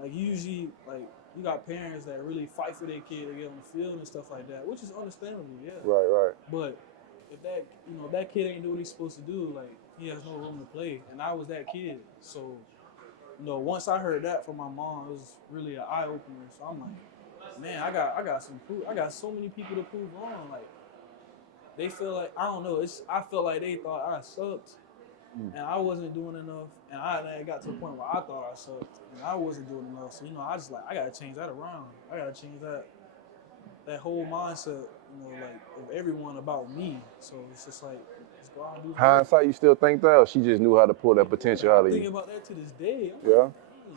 Like usually, like you got parents that really fight for their kid to get on the field and stuff like that, which is understandable, yeah. Right. But if that kid ain't do what he's supposed to do, like he has no room to play. And I was that kid, so once I heard that from my mom, it was really an eye opener. So I'm like, man, I got some proof. I got so many people to prove wrong. Like they feel like I don't know. I felt like they thought I sucked, and I wasn't doing enough. And I got to the point where I thought I sucked, and I wasn't doing enough. So I just like I gotta change that around. I gotta change that whole mindset. Like of everyone about me. So it's just like just go out and do. Hindsight, you still think that, or she just knew how to pull that potential out of I'm you? thinking about that to this day. Yeah. Like, you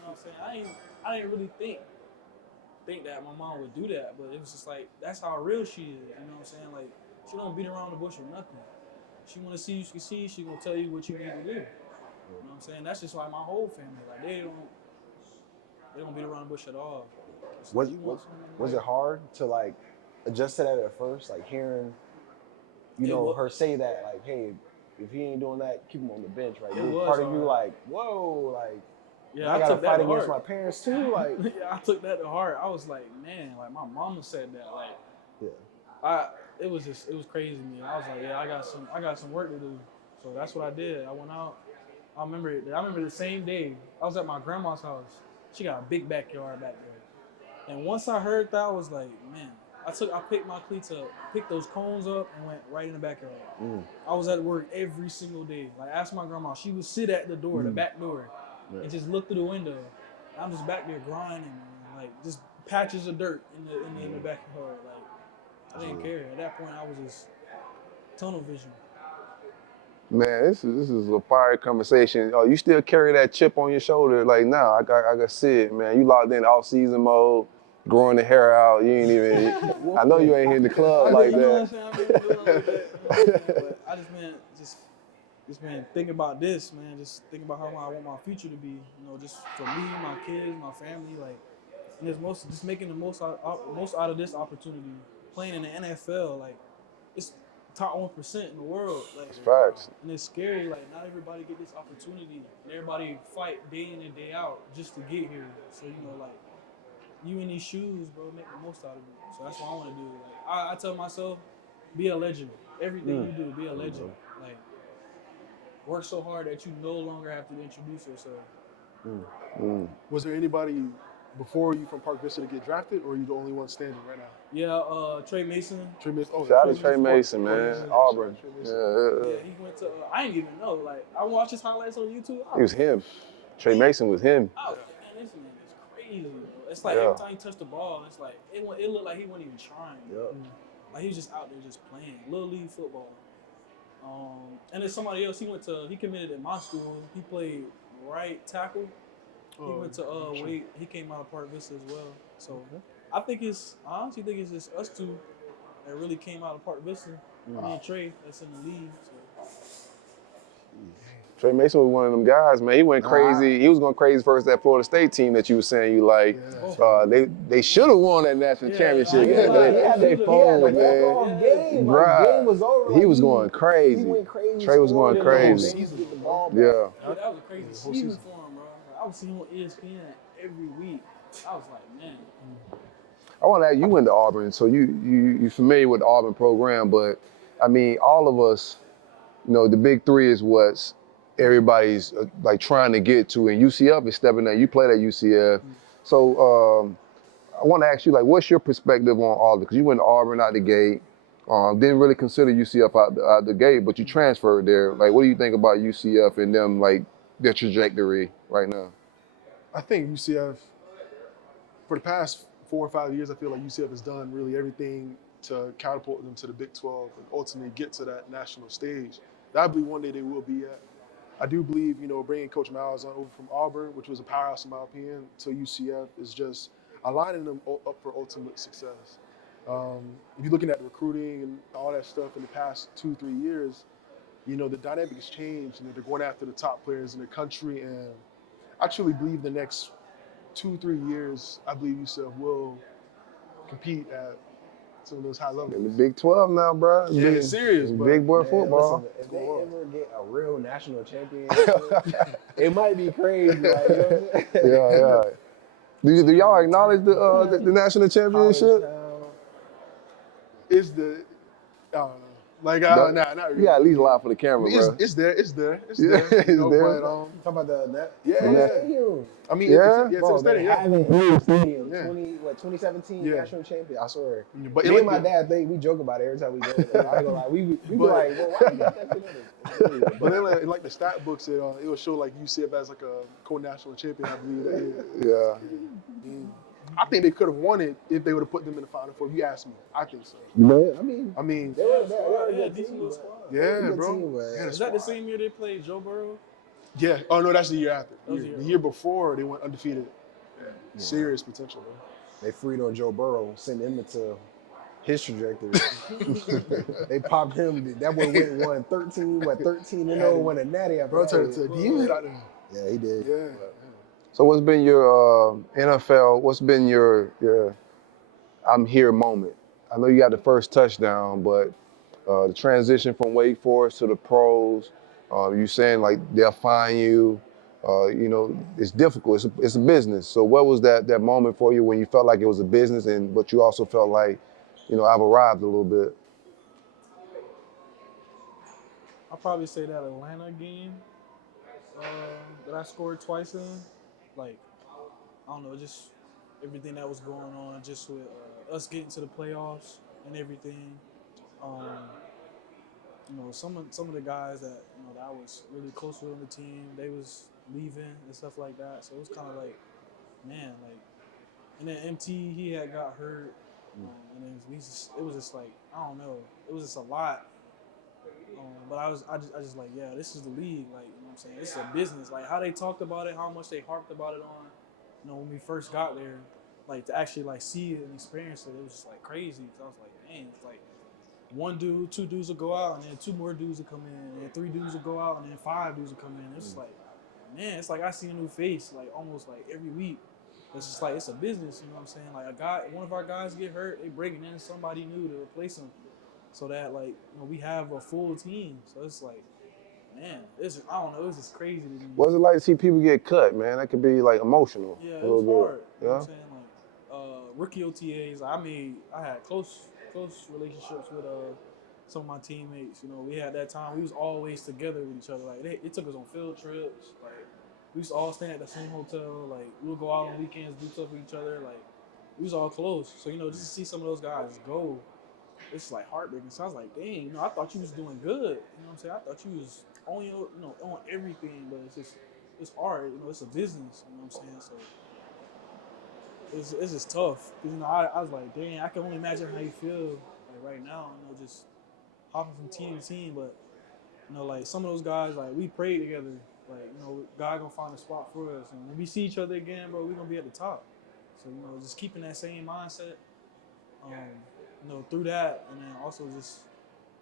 know what I'm saying? I didn't really think that my mom would do that, but it was just like that's how real she is. You know what I'm saying? Like she don't beat around the bush or nothing. She want to see you succeed. She gonna tell you what you need to do. You know what I'm saying? That's just like my whole family. Like they don't beat around the bush at all. Was it hard to like adjust to that at first? Like hearing, her say that, like, hey, if he ain't doing that, keep him on the bench, right? Part of you like, whoa, like, yeah, I gotta fight against my parents too, like. Yeah, I took that to heart. I was like, man, like my mama said that, like, yeah. It was crazy to me. I was like, yeah, I got some work to do. So that's what I did. I went out. I remember the same day. I was at my grandma's house. She got a big backyard back there. And once I heard that, I was like, man. I picked my cleats up, picked those cones up, and went right in the backyard. I was at work every single day. Like, ask my grandma. She would sit at the door, the back door, and just look through the window. I'm just back there grinding, man. Like, just patches of dirt in the backyard. Like, I didn't care. At that point, I was just tunnel vision. Man, this is a fire conversation. Oh, you still carry that chip on your shoulder? Like, nah, I got Sid, man. You locked in off-season mode, growing the hair out. You ain't even. I know you ain't hitting the club like that. You know what I'm saying? I've been doing like that. But I just been thinking about this, man. Just thinking about how I want my future to be. Just for me, my kids, my family, like, and it's just making the most out of this opportunity. Playing in the NFL, like, it's top 1% in the world. Like, it's facts. And it's scary. Like, not everybody get this opportunity, and everybody fight day in and day out just to get here. So like, you in these shoes, bro, make the most out of it. So that's what I want to do. Like, I tell myself, be a legend. Everything you do, be a legend. Like, work so hard that you no longer have to introduce yourself. Was there anybody before you from Park Vista to get drafted, or are you the only one standing right now? Yeah, Trey Mason. Shout out to Trey Mason, man. Auburn. Yeah, he went to. I didn't even know. Like, I watched his highlights on YouTube. It was him. Trey Mason was him. Oh, man, this man is crazy, bro. It's like every time he touched the ball, it's like it looked like he wasn't even trying. Like he was just out there just playing little league football. And then somebody else, he committed at my school. He played right tackle. He went to Wade. He came out of Park Vista as well. So I honestly think it's just us two that really came out of Park Vista. Me and Trey, that's in the league. So. Trey Mason was one of them guys, man. He went crazy. He was going crazy first that Florida State team that you were saying you like. They should have won that national championship. They folded, man. Game was over. He was going crazy. He went crazy. Trey was going crazy. The ball back. Yeah. That was a crazy season for him, bro. I was seeing him on ESPN every week. I was like, man. I want to ask, you went to Auburn, so you familiar with the Auburn program, but I mean, all of us, the big three is what's everybody's like trying to get to, and UCF is stepping up. You played at UCF, so I want to ask you, like, what's your perspective on Auburn? Because you went to Auburn out the gate, didn't really consider UCF out the gate, but you transferred there. Like, what do you think about UCF and them, like, their trajectory right now? I think UCF, for the past 4 or 5 years, I feel like UCF has done really everything to catapult them to the Big 12 and ultimately get to that national stage. That I believe one day they will be at. I do believe, bringing Coach Miles on over from Auburn, which was a powerhouse in my opinion, to UCF is just aligning them up for ultimate success. If you're looking at recruiting and all that stuff in the past 2-3 years, the dynamic has changed. They're going after the top players in the country, and I truly believe the next 2-3 years, I believe UCF will compete at some of those high levels. In the Big 12 now, bro. Yeah, it's serious, big boy football. Listen, if they ever get a real national championship, it might be crazy, like, you know what I'm saying? Yeah. Do y'all acknowledge the national College championship? town. Is the like That- nah, not You really. got at least lie for the I camera, mean, bro. it's there, Yeah, you it's know. there. But Talking about the yeah, The stadium. I mean, Yeah? it's in Bro, the they stadium, yeah. haven't in the stadium. Yeah. 2017 Yeah. national champion. I swear. But it Me and like my dad, we joke about it every time we go there. I ain't gonna lie. We be like, well, why you got that shit on it? But then, like the stat books, it will show like UCF as like a co-national champion, I believe that year. Yeah. I think they could have won it if they would have put them in the Final Four. If you ask me, I think so. But, I mean, they were a Yeah, good decent team, little but- squad. yeah, good bro. team, but- Yeah, Is that the same year they played Joe Burrow? Yeah. Oh no, that's the year after. That was the year. The year before they went undefeated. Serious potential, bro. They freed on Joe Burrow, sent him into his trajectory. They popped him. That boy won 13-0, won a natty after Bro that. turned into a demon out there. Yeah, he did. Yeah. So what's been your NFL, what's been your I'm here moment? I know you got the first touchdown, but the transition from Wake Forest to the pros, you saying like they'll find you, you know, it's difficult, it's a business. So what was that moment for you when you felt like it was a business but you also felt like, you know, I've arrived a little bit? I'll probably say that Atlanta game that I scored twice in. Like, I don't know, just everything that was going on, just with us getting to the playoffs and everything. You know, some of the guys that that I was really close with on the team, they was leaving and stuff like that. So it was kind of like, man, like, and then MT he had got hurt, and then it was just like, I don't know, it was just a lot. But I just like, yeah, this is the league. Like, you know what I'm saying? This is a business. Like, how they talked about it, how much they harped about it on, when we first got there, like, to actually, like, see it and experience it, it was just, like, crazy. Because I was like, man, it's like, one dude, two dudes will go out, and then two more dudes will come in, and then three dudes will go out, and then five dudes will come in. It's like, man, it's like I see a new face, like, almost, like, every week. It's just like, it's a business, you know what I'm saying? Like, one of our guys get hurt, they bringing in somebody new to replace him. So that, like, we have a full team. So it's like, man, I don't know, it was just crazy to me. What's it like to see people get cut, man? That could be like emotional. Yeah, it a was little hard. bit. You know Yeah. what I'm saying? Like, rookie OTAs, I had close relationships with some of my teammates. We had that time, we was always together with each other. Like, it took us on field trips. Like, we used to all stay at the same hotel. Like, we would go out on weekends, do stuff with each other. Like, we was all close. So, just to see some of those guys go, it's like heartbreaking. So I was like, dang, I thought you was doing good. You know what I'm saying? I thought you was on your, on everything, but it's hard. It's a business. You know what I'm saying? So it's just tough. Cause I was like, dang, I can only imagine how you feel like right now. Just hopping from team to team. But like some of those guys, like we prayed together. Like God gonna find a spot for us, and when we see each other again, bro, we gonna be at the top. So just keeping that same mindset. Through that, and then also just,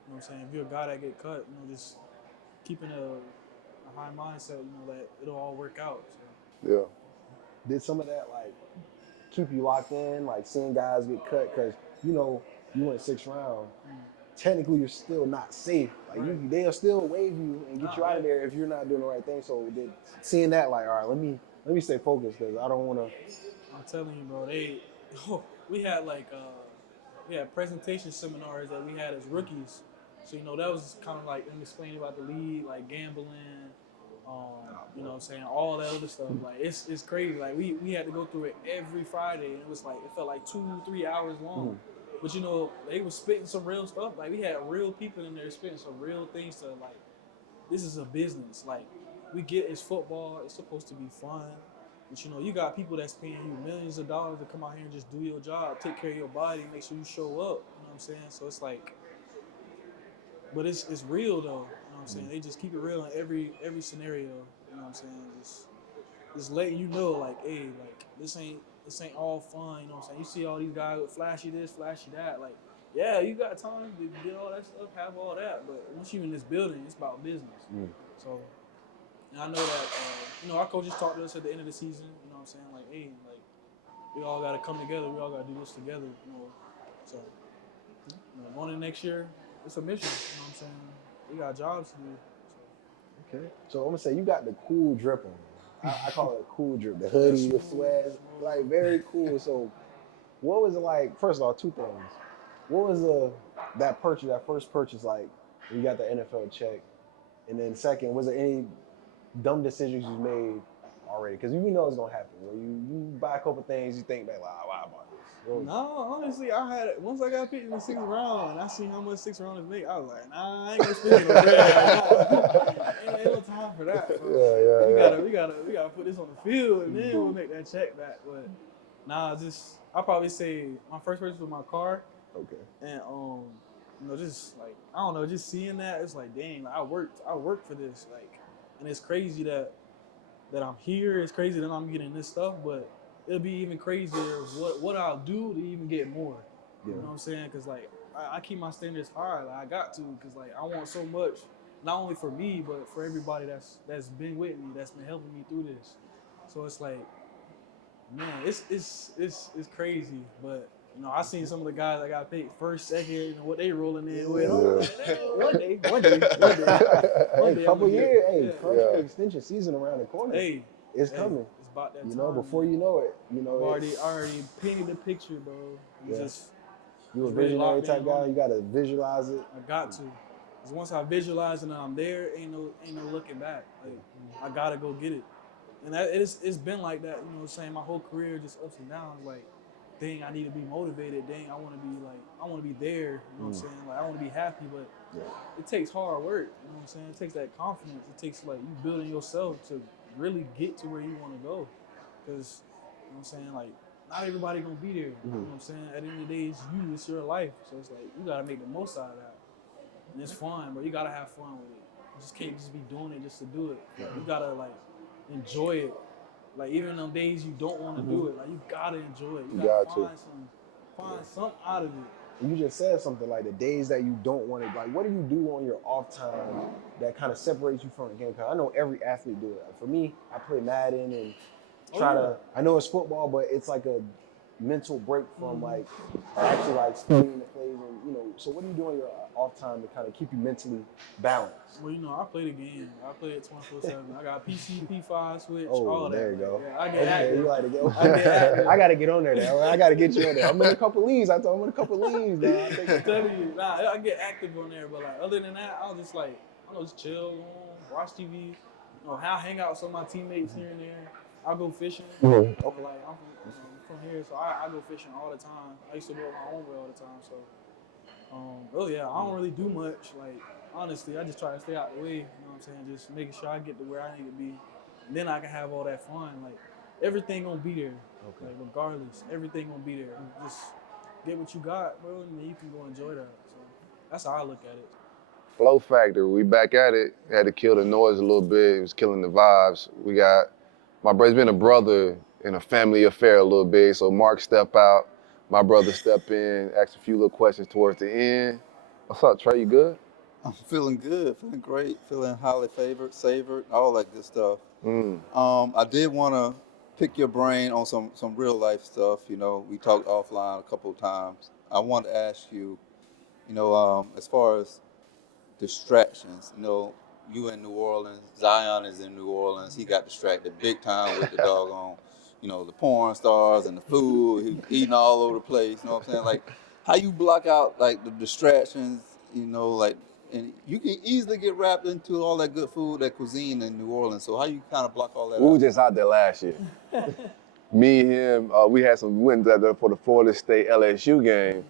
what I'm saying, if you're a guy that get cut, just keeping a high mindset, that it'll all work out. So. Yeah. Did some of that, like, keep you locked in, like seeing guys get cut? Because, you went 6th round. Technically, you're still not safe. Like, they'll still waive you and get you out of there if you're not doing the right thing. So, seeing that, like, all right, let me stay focused because I don't want to. I'm telling you, bro, we had, like, we had presentation seminars that we had as rookies. So, that was kind of like them explaining about the league, like gambling, you know what I'm saying, all that other stuff. Like, it's crazy. Like, we had to go through it every Friday, and it felt like 2-3 hours long. But, they were spitting some real stuff. Like, we had real people in there spitting some real things to, like, this is a business. Like, we get it's football. It's supposed to be fun. But, you got people that's paying you millions of dollars to come out here and just do your job, take care of your body, make sure you show up. You know what I'm saying? So it's like, but it's real, though. You know what I'm saying? They just keep it real in every scenario. You know what I'm saying? Just letting you know, like, hey, like, this ain't all fun. You know what I'm saying? You see all these guys with flashy this, flashy that. Like, yeah, you got time to get all that stuff, have all that. But once you're in this building, it's about business. So. And I know that, our coaches talked to us at the end of the season, you know what I'm saying? Like, hey, like, we all got to come together. We all got to do this together, So, going into next year, it's a mission, you know what I'm saying? We got jobs to do. So. Okay. So I'm gonna say you got the cool drip on. I call it a cool drip. The hoodie, the sweat, like very cool. So what was it like? First of all, two things. What was that first purchase like when you got the NFL check? And then second, was there any dumb decisions you made already? Because you know it's gonna happen. Where you buy a couple things, you think back like, oh, why I bought this? No, honestly, once I got picked in the 6th round and I seen how much 6th rounders make, I was like, nah, I ain't gonna spend no bread right now. Ain't no time for that. Bro. We gotta put this on the field and then we'll make that check back. But nah, I'll probably say my first purchase was my car. Okay. And just like I don't know, just seeing that, it's like, dang, like, I worked for this, like, and it's crazy that I'm here. It's crazy that I'm getting this stuff, but it'll be even crazier what I'll do to even get more. You know what I'm saying? Because like I keep my standards high. Like I got to, because like I want so much, not only for me but for everybody that's been with me, that's been helping me through this. So it's like, man, it's crazy. But I seen some of the guys that got picked first, second, what they rolling in with. One day. Hey, couple years. Hey, extension season around the corner. Hey, it's coming. It's about that time. Before you know it, I already painted the picture, bro. You a visionary type guy. You gotta visualize it. I got to. Cause once I visualize and I'm there, ain't no looking back. Like I gotta go get it. And it's been like that, you know what I'm saying? My whole career, just ups and downs. Like, dang, I need to be motivated. Dang, I want to be there. You know what I'm saying? Like, I want to be happy, but it takes hard work. You know what I'm saying? It takes that confidence. It takes, like, you building yourself to really get to where you want to go. Because, you know what I'm saying? Like, not everybody going to be there. You know what I'm saying? At the end of the day, it's you. It's your life. So it's like, you got to make the most out of that. And it's fun, but you got to have fun with it. You just can't just be doing it just to do it. You got to, like, enjoy it. Like, even on days you don't want to do it, like, you gotta enjoy it. You gotta find something out of it. You just said something like the days that you don't want to, like, what do you do on your off time that kind of separates you from the game? Because I know every athlete do it. For me, I play Madden and I know it's football, but it's like a mental break from like actually like studying the plays and so what do you do on your off time to kind of keep you mentally balanced? Well, I play the game. I play it 24/7. I got PC, P5 switch, all that. There you go. Yeah, I get active. You like to go. I gotta get on there now. I gotta get you on there. I'm in a couple leagues. I told him I'm in a couple leagues now. I'm telling you, I get active on there, but like other than that, I'll just like just chill, watch TV, I'll hang out with some of my teammates here and there. I'll go fishing. Like I'm from here, so I go fishing all the time. I used to do it my own way all the time. So, I don't really do much. Like, honestly, I just try to stay out the way. You know what I'm saying? Just making sure I get to where I need to be. And then I can have all that fun. Like, everything gonna be there. Okay. Like, regardless, everything gonna be there. You just get what you got, bro, and then you can go enjoy that. So that's how I look at it. Flo Factory, we back at it. Had to kill the noise a little bit. It was killing the vibes. We got my brother's been a brother in a family affair a little bit. So Mark step out, my brother step in, ask a few little questions towards the end. What's up, Trey? You good? I'm feeling good, feeling great, feeling highly favored, savored, all that good stuff. I did want to pick your brain on some real life stuff. We talked offline a couple of times. I want to ask you, as far as distractions, you in New Orleans, Zion is in New Orleans. He got distracted big time with the doggone, the porn stars and the food. He eating all over the place. You know what I'm saying? Like, how you block out like the distractions? And you can easily get wrapped into all that good food, that cuisine in New Orleans. So how you kind of block all that out? We were just out there last year. Me, him, we went out there for the Florida State LSU game.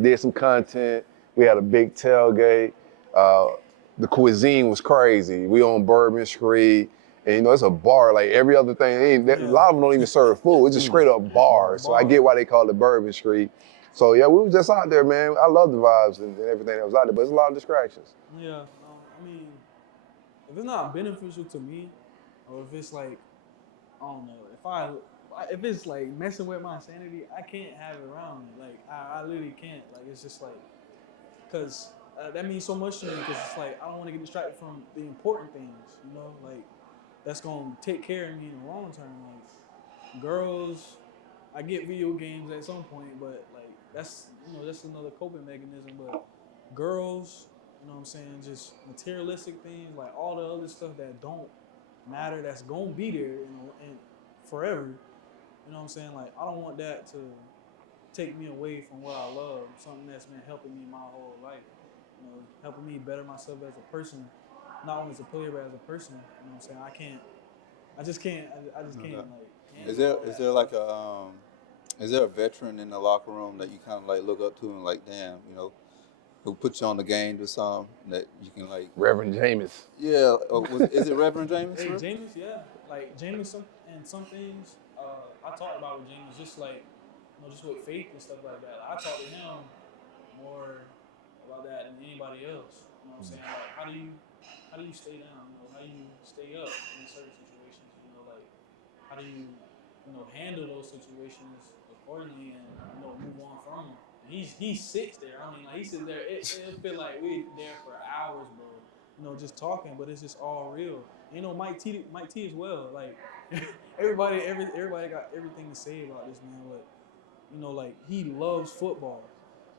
Did some content. We had a big tailgate. The cuisine was crazy. We on Bourbon Street, and it's a bar. Like every other thing, a lot of them don't even serve food. It's just straight up bars. So I get why they call it Bourbon Street. So yeah, we were just out there, man. I love the vibes and everything that was out there, but it's a lot of distractions. Yeah, I mean, if it's not beneficial to me, or if it's like, I don't know, if it's like messing with my sanity, I can't have it around me. Like I literally can't. Like it's just like, cause that means so much to me. Cause it's like I don't want to get distracted from the important things. Like that's gonna take care of me in the long term. Like girls, I get video games at some point, but like that's that's another coping mechanism. But girls, You know what I'm saying? Just materialistic things, like all the other stuff that don't matter, that's gonna be there, and forever. You know what I'm saying? Like I don't want that to take me away from what I love, something that's been helping me my whole life. You know, helping me better myself as a person, not only as a player but as a person. You know what I'm saying? I just can't. I just can't like handle all Is that. there like a is there a veteran in the locker room that you kind of like look up to and like, damn, who put you on the game or something that you can like, Reverend Jameis. yeah, is it Reverend James? Hey, Jameis, yeah, like Jameis, some things I talked about with Jameis, just like just with faith and stuff like that. Like, I talked to him more about that than anybody else. You know what I'm saying? Like, how do you stay down? How do you stay up in certain situations? Like how do you handle those situations accordingly and move on from them? And he sits there. I mean, like he sits there. It feel like we there for hours, bro. Just talking, but it's just all real. Mike T as well. Like everybody got everything to say about this man, but like he loves football.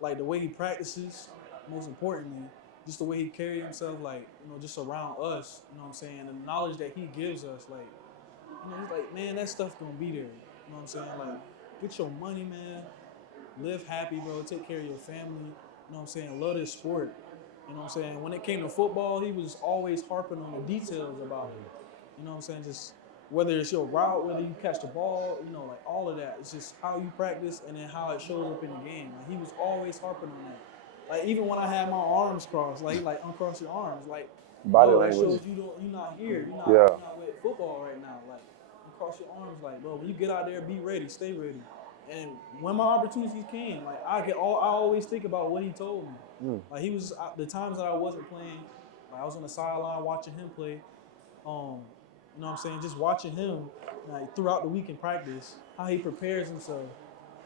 Like the way he practices, most importantly, just the way he carries himself, like, just around us, you know what I'm saying? And the knowledge that he gives us, like, he's like, man, that stuff gonna be there. You know what I'm saying? Like, get your money, man. Live happy, bro. Take care of your family. You know what I'm saying? Love this sport. You know what I'm saying? When it came to football, he was always harping on the details about it. You know what I'm saying? Just whether it's your route, whether you catch the ball, like all of that. It's just how you practice and then how it shows up in the game. Like he was always harping on that. Like even when I had my arms crossed, like uncross your arms, like Body that language. shows you're not here. Yeah. You're not with football right now. Like uncross your arms, like bro, when you get out there, be ready, stay ready. And when my opportunities came, like I always think about what he told me. Like he was the times that I wasn't playing, like I was on the sideline watching him play. You know what I'm saying? Just watching him like throughout the week in practice, how he prepares himself,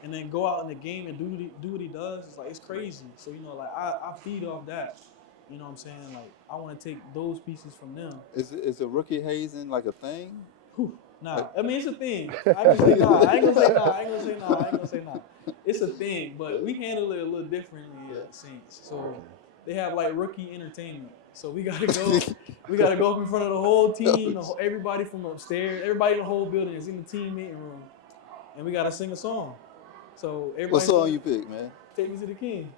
and then go out in the game and do what he does. It's like it's crazy. So like I feed off that. You know what I'm saying? Like I want to take those pieces from them. Is a rookie hazing like a thing? Whew. Nah, Like, I mean it's a thing. I ain't gonna say nah. I ain't gonna say nah. I ain't gonna say nah. I ain't gonna say nah. It's a thing, but we handle it a little differently at Saints. So they have like rookie entertainment. So we gotta go up in front of the whole team, everybody from upstairs, everybody in the whole building is in the team meeting room, and we gotta sing a song. So what everybody song you pick, man? Take Me to the King.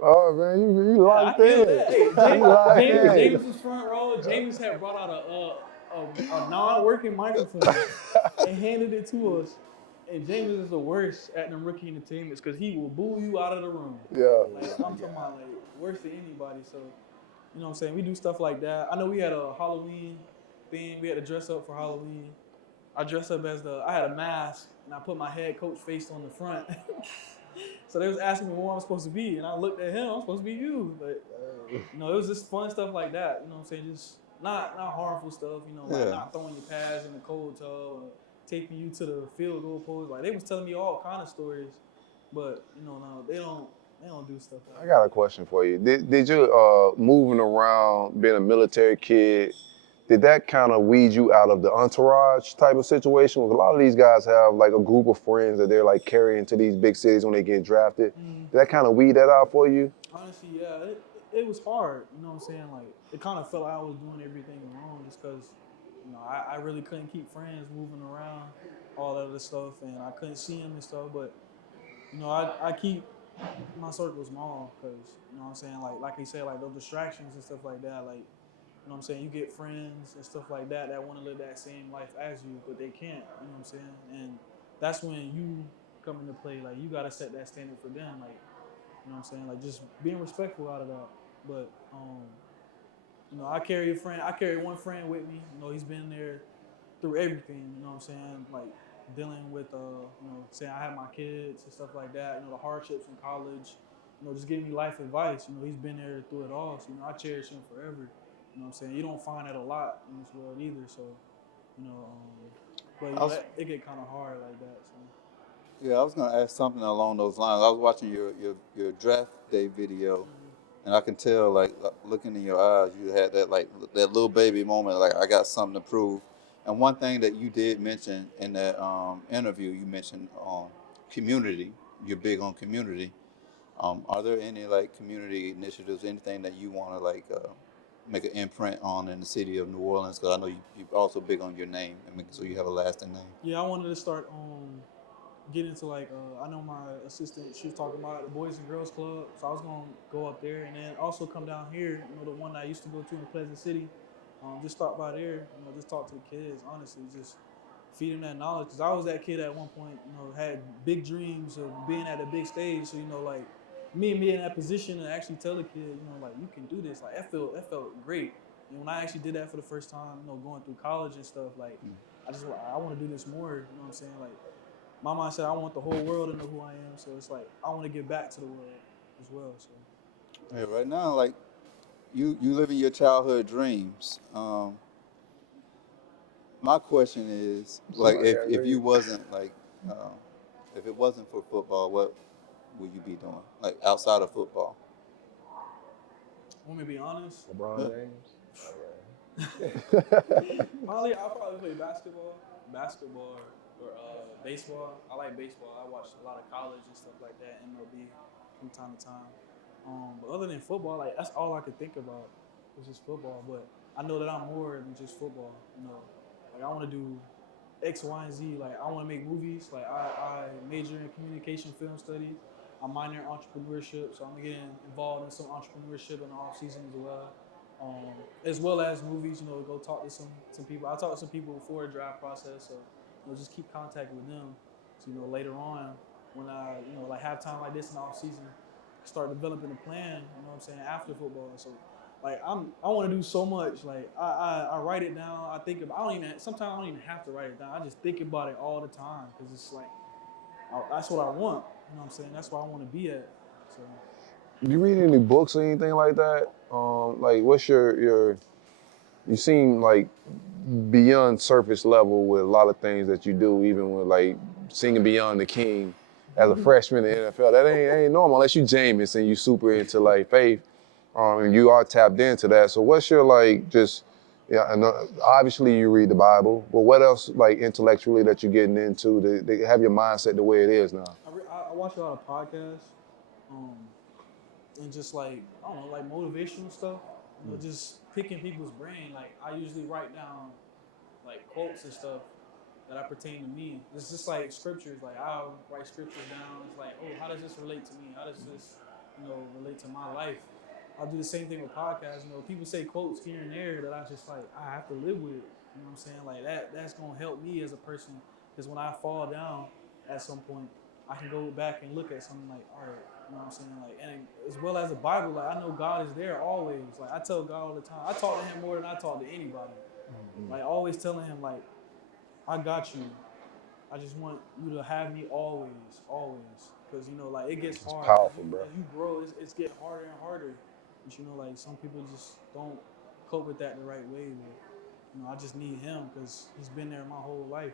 Oh man, you I locked killed in. that. Hey, You locked in. James was front row. James had brought out a non-working microphone and handed it to us. And James is the worst at them rookie entertainments because he will boo you out of the room. Yeah. Like I'm talking about like worse than anybody. So you know what I'm saying? We do stuff like that. I know we had a Halloween thing. We had to dress up for Halloween. I dressed up as I had a mask and I put my head coach face on the front. So they was asking me what I'm supposed to be, and I looked at him. I'm supposed to be you, but it was just fun stuff like that. You know what I'm saying? Just not harmful stuff. Like not throwing your pads in the cold tub or taking you to the field goal post. Like they was telling me all kind of stories, but no, they don't do stuff like I that. got a question for you. Did you moving around, being a military kid, did that kind of weed you out of the entourage type of situation? Because a lot of these guys have like a group of friends that they're like carrying to these big cities when they get drafted. Did that kind of weed that out for you? Honestly, yeah, it was hard. You know what I'm saying? Like it kind of felt like I was doing everything wrong just because I really couldn't keep friends moving around, all that other stuff, and I couldn't see them and stuff. But I keep my circle small because what I'm saying, like you said, like those distractions and stuff like that, like what I'm saying, you get friends and stuff like that want to live that same life as you, but they can't. You know what I'm saying? And that's when you come into play. Like you gotta set that standard for them. Like you know what I'm saying? Like just being respectful out of that. But I carry one friend with me. He's been there through everything. You know what I'm saying? Like dealing with saying I have my kids and stuff like that. The hardships in college. Just giving me life advice. He's been there through it all. So I cherish him forever. You know what I'm saying? You don't find that a lot in this world either. So but it get kind of hard like that. So. Yeah, I was gonna ask something along those lines. I was watching your draft day video, and I can tell, like, looking in your eyes, you had that that little baby moment, like I got something to prove. And one thing that you did mention in that interview, you mentioned community. You're big on community. Are there any like community initiatives, anything that you want to like make an imprint on in the city of New Orleans? Because I know you're also big on your name, and making sure you have a lasting name. Yeah, I wanted to start get into like I know my assistant, she was talking about the Boys and Girls Club, so I was gonna go up there and then also come down here, the one that I used to go to in Pleasant City, just stop by there, just talk to the kids, honestly, just feed them that knowledge, because I was that kid at one point, had big dreams of being at a big stage, so like me and being in that position to actually tell the kid, like you can do this, like that felt great. And when I actually did that for the first time, going through college and stuff, like I want to do this more, you know what I'm saying, like my mind said I want the whole world to know who I am, so it's like I want to give back to the world as well. So Hey, right now, like you living your childhood dreams. My question is, like, if you wasn't like, if it wasn't for football, what would you be doing? Like outside of football? want me to be honest? LeBron Huh? James. I'll probably play basketball or baseball. I like baseball. I watch a lot of college and stuff like that, MLB from time to time. But other than football, like that's all I could think about was just football. But I know that I'm more than just football. Like I want to do X, Y, and Z. Like I want to make movies. Like I major in communication film studies. I minor in entrepreneurship, so I'm getting involved in some entrepreneurship in the off season as well as movies. Go talk to some people. I talked to some people before the draft process, so just keep contact with them. So later on, when I like have time like this in the off season, start developing a plan. You know what I'm saying, after football. So like I want to do so much. Like I write it down. I think about. Sometimes I don't even have to write it down. I just think about it all the time because it's like that's what I want. You know what I'm saying? That's where I want to be at. So You read any books or anything like that? Like, what's your? You seem like beyond surface level with a lot of things that you do, even with like singing Beyond the King as a freshman in the NFL. That ain't normal unless you Jameis and you super into like faith, and you are tapped into that. So what's your like just, yeah, and obviously you read the Bible, but what else like intellectually that you're getting into to have your mindset the way it is now? I watch a lot of podcasts, um, and just like I don't know, like motivational stuff. Just picking people's brain. Like I usually write down like quotes and stuff that pertain to me. It's just like scriptures. Like I'll write scriptures down. It's like, oh, how does this relate to me? How does this, relate to my life? I'll do the same thing with podcasts. People say quotes here and there that I just like I have to live with. You know what I'm saying? Like that's gonna help me as a person. Because when I fall down at some point, I can go back and look at something like, all right, you know what I'm saying? Like, and as well as the Bible, like I know God is there always. Like I tell God all the time. I talk to Him more than I talk to anybody. Like always telling Him like, I got you. I just want you to have me always, always. Because, like it gets hard. Powerful, bro. As you grow, it's getting harder and harder. But, like some people just don't cope with that the right way. But, I just need him because he's been there my whole life.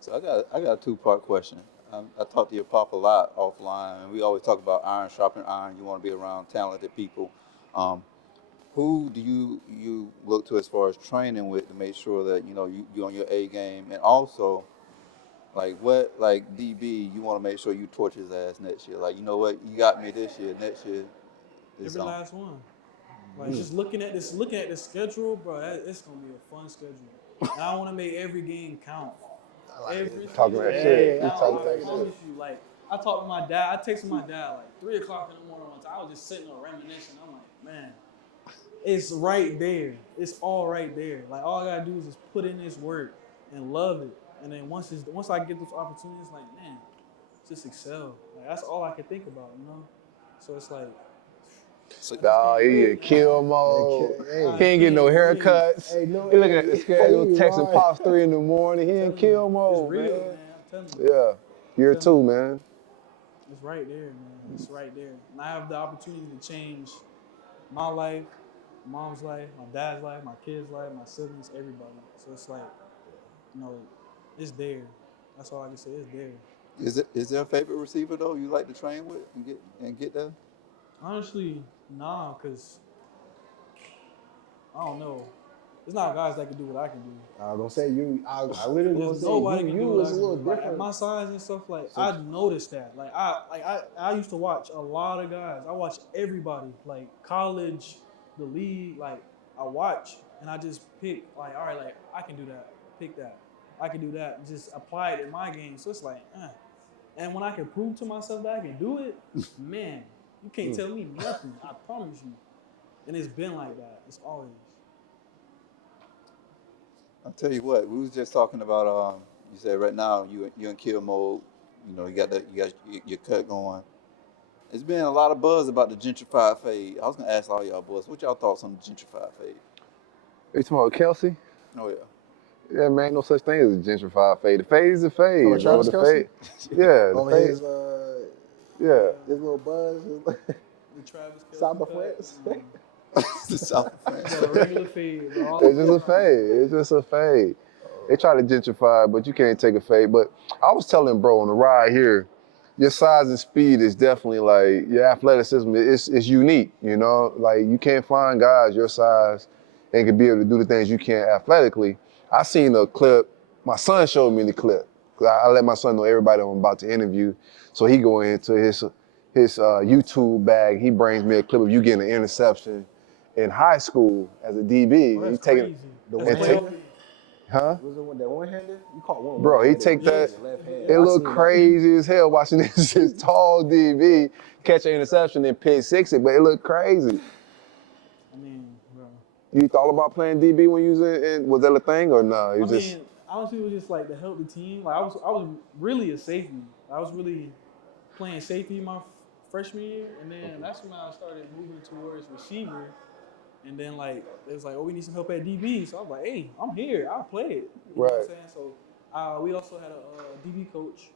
So I got a two-part question. I talked to your pop a lot offline, and we always talk about iron sharpening iron. You want to be around talented people. Who do you look to as far as training with to make sure that you on your A game, and also like what like DB you want to make sure you torch his ass next year? Like, you know what, you got me this year, next year is Every on. last one. Like just looking at the schedule, bro, it's gonna be a fun schedule. And I want to make every game count. Every Talking single that game shit. count. Talking I that shit. promise you. Like I talked to my dad. I texted my dad like 3:00 in the morning one time. I was just sitting there reminiscing. I'm like, man, it's right there. It's all right there. Like all I gotta do is just put in this work and love it. And then once I get those opportunities, like man, just excel. Like that's all I can think about. So it's like. So, Nah, he in kill mode. Hey, He ain't getting no haircuts. Hey, no, He looking at the schedule, hey, texting right. Pops 3 in the morning. He in kill It's mode, real, man. man. I'm telling you. Yeah, year two, man. It's right there, man. It's right there. And I have the opportunity to change my life, my mom's life, my dad's life, my kids' life, my siblings, everybody. So it's like, it's there. That's all I can say. It's there. is there a favorite receiver though you like to train with and get there? Honestly, nah, because I don't know. It's not guys that can do what I can do. I was gonna say you. I literally gonna There's say nobody can do you what I was a can little do. Like, at different. my size and stuff, like I noticed that. Like I used to watch a lot of guys. I watch everybody, like college, the league. Like I watch and I just pick. Like all right, like I can do that. Pick that. I can do that. And just apply it in my game. So it's like, and when I can prove to myself that I can do it, man, you can't tell me nothing. I promise you. And it's been like that. It's always. I'll tell you what, we was just talking about. You said right now you in kill mode. You know, you got your cut going. There's been a lot of buzz about the gentrified fade. I was gonna ask all y'all boys, what y'all thoughts on the gentrified fade? You talking about Kelsey? Oh yeah. Yeah, man, no such thing as a gentrified fade. The fade is a fade, Oh, Travis The Kelce? fade. Yeah, the Oh, fade. his little buzz. The Travis Kelce South of cut, France. The South of France. a regular fade. Bro. It's just a fade. It's just a fade. They try to gentrify, but you can't take a fade. But I was telling bro on the ride here, your size and speed is definitely like your athleticism. It's unique, you know. Like you can't find guys your size and can be able to do the things you can athletically. I seen a clip. My son showed me the clip. 'Cause I let my son know everybody I'm about to interview, so he go into his YouTube bag. He brings me a clip of you getting an interception in high school as a DB. Oh, that's He taking crazy. The That's one-hander? playoff. Huh? Was it that one-hander? You caught one. Bro, he one-handed. take that. Left hand. It I look seen that. crazy as hell watching this tall DB catch an interception and pick six it, but it looked crazy. I mean, bro. You thought about playing DB when you was in was that a thing or no? You I just mean, honestly, it was just like to help the team. Like I was really a safety. I was really playing safety my freshman year, and then that's when I started moving towards receiver. And then like it was like, oh, we need some help at DB. So I was like, hey, I'm here. I'll play it. You know what I'm Right. saying? So we also had a DB coach.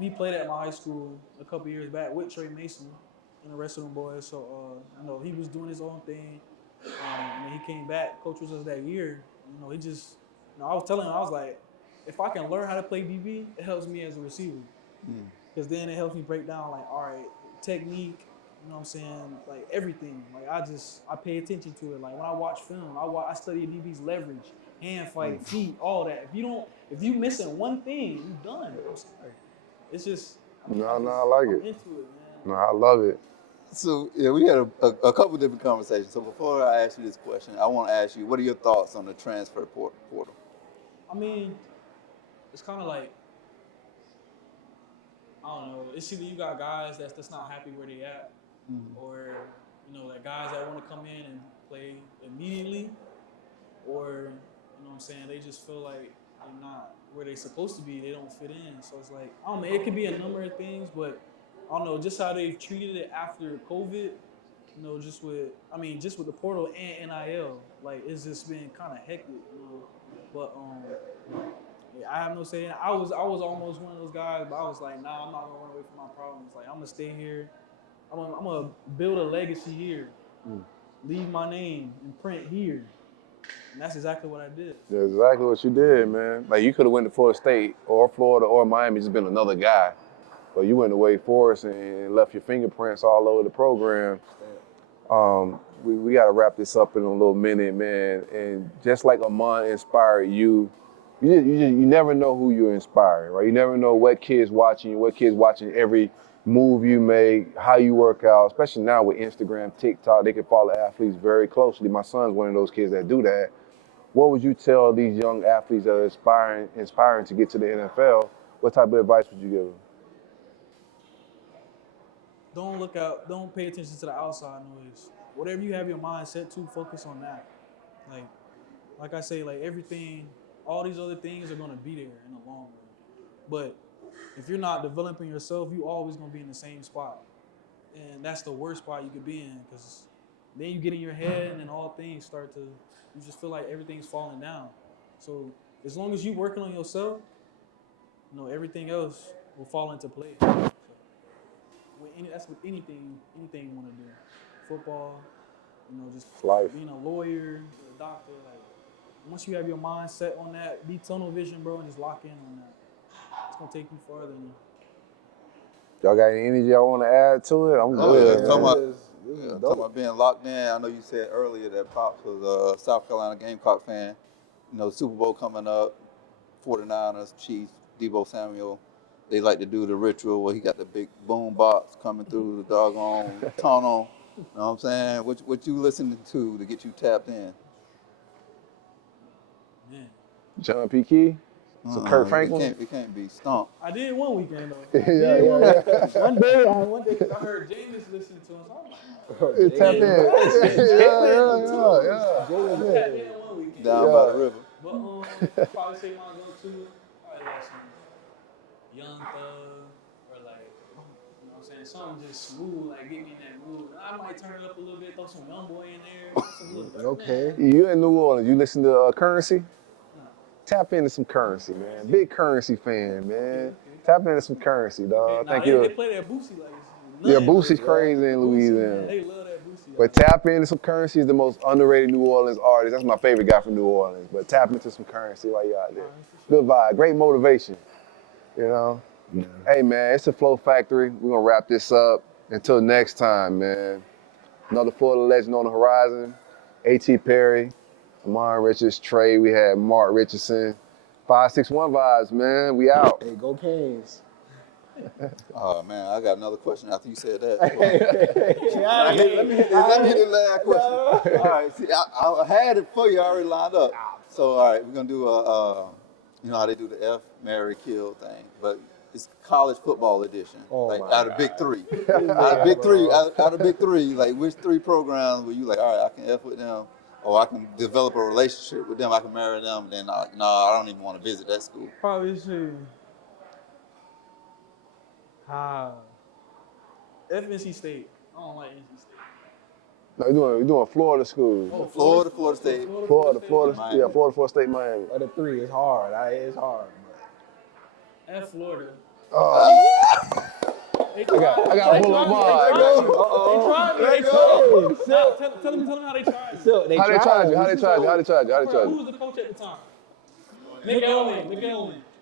He played at my high school a couple years back with Trey Mason and the rest of them boys. So you know, he was doing his own thing. And then he came back. Coach was us that year. You know, he just, you know, I was telling him, I was like, if I can learn how to play DB, it helps me as a receiver. Because then it helps me break down, like, all right, technique, you know what I'm saying, like everything. Like I pay attention to it. Like when I watch film, I study a DB's leverage, hand fight, feet, all that. If you missing one thing, you done. I'm sorry. It's just, I like I'm it. into it, man. No, I love it. So yeah, we had a couple different conversations. So before I ask you this question, I want to ask you, what are your thoughts on the transfer portal? I mean, it's kind of like, I don't know. It's either you got guys that's not happy where they at, or you know, like guys that want to come in and play immediately, or you know what I'm saying, they just feel like they're not where they're supposed to be. They don't fit in. So it's like, I don't know. It could be a number of things, but I don't know. Just how they've treated it after COVID. You know, just with the portal and NIL, like it's just been kind of hectic. You know, but yeah, I have no say. I was almost one of those guys, but I was like, nah, I'm not gonna run away from my problems. Like I'm gonna stay here. I'm gonna build a legacy here. Leave my name and print here. And that's exactly what I did. That's exactly what you did, man. Like you could have went to Florida State or Florida or Miami, just been another guy. But you went to Wake Forest and left your fingerprints all over the program. We got to wrap this up in a little minute, man. And just like Amon inspired you, you never know who you're inspiring, right? You never know what kids watching you, what kids watching every move you make, how you work out, especially now with Instagram, TikTok, they can follow athletes very closely. My son's one of those kids that do that. What would you tell these young athletes that are inspiring to get to the NFL? What type of advice would you give them? Don't pay attention to the outside noise. Whatever you have your mind set to, focus on that. Like I say, like everything, all these other things are gonna be there in the long run. But if you're not developing yourself, you always gonna be in the same spot. And that's the worst spot you could be in, because then you get in your head and then all things you just feel like everything's falling down. So as long as you working on yourself, you know, everything else will fall into place. That's with anything you want to do. Football, you know, just Life. being a lawyer, a doctor. Like once you have your mind set on that, be tunnel vision, bro, and just lock in on that. It's gonna take you farther. Y'all got any energy y'all want to add to it? I'm Oh, good, yeah. Come man. on. Talking dope. about being locked in. I know you said earlier that Pops was a South Carolina Gamecock fan. You know, Super Bowl coming up, 49ers, Chiefs, Debo Samuel. They like to do the ritual where he got the big boom box coming through the doggone tunnel. You know what I'm saying? What you listening to get you tapped in? Man. John P. Key, some Kurt Franklin. It can't be Stomp. I did one weekend though. Yeah. One day, because I heard Jameis listening to him, so I'm like, Tap in. Yeah. I tapped in one weekend. Down by the river. But I'd probably say my go-to, probably like some Young Thug, or like, you know what I'm saying, something just smooth, like get me in that mood. And I might turn it up a little bit, throw some Young Boy in there. Some little, Okay. You in New Orleans, you listen to Currency? Tap into some Currency, man. Big Currency fan, man. Tap into some Currency, dog. Nah, they play that Boosie like it's Yeah, nothing. Boosie's crazy in Louisiana. Man, they love that Boosie. But tap into some Currency is the most underrated New Orleans artist. That's my favorite guy from New Orleans. But tap into some Currency while you're out there. Good vibe, great motivation. You know? Yeah. Hey, man, it's the Flo Factory. We're going to wrap this up. Until next time, man. Another Florida legend on the horizon. A.T. Perry, Amon Richards, Trey. We had Mark Richardson. 561 vibes, man. We out. Hey, go Canes. Oh man, I got another question after you said that. Let me hit the last question. All right, see, I had it for you. I already lined up. So all right, we're gonna do you know how they do the F, marry, kill thing, but it's college football edition. Like out of big three, out of big three, like which three programs were you like? All right, I can F with them, or I can develop a relationship with them. I can marry them. Then I don't even want to visit that school. Probably say FNC State. I don't like NC State. No, we're doing Florida schools. Oh, Florida State. Florida State, Miami. Of the three, it's hard. It's hard. At Florida. I got to pull up mine. They tried me. Tell them how they tried me. So How they tried you? How they tried you? Who was the coach at the time? McElwain.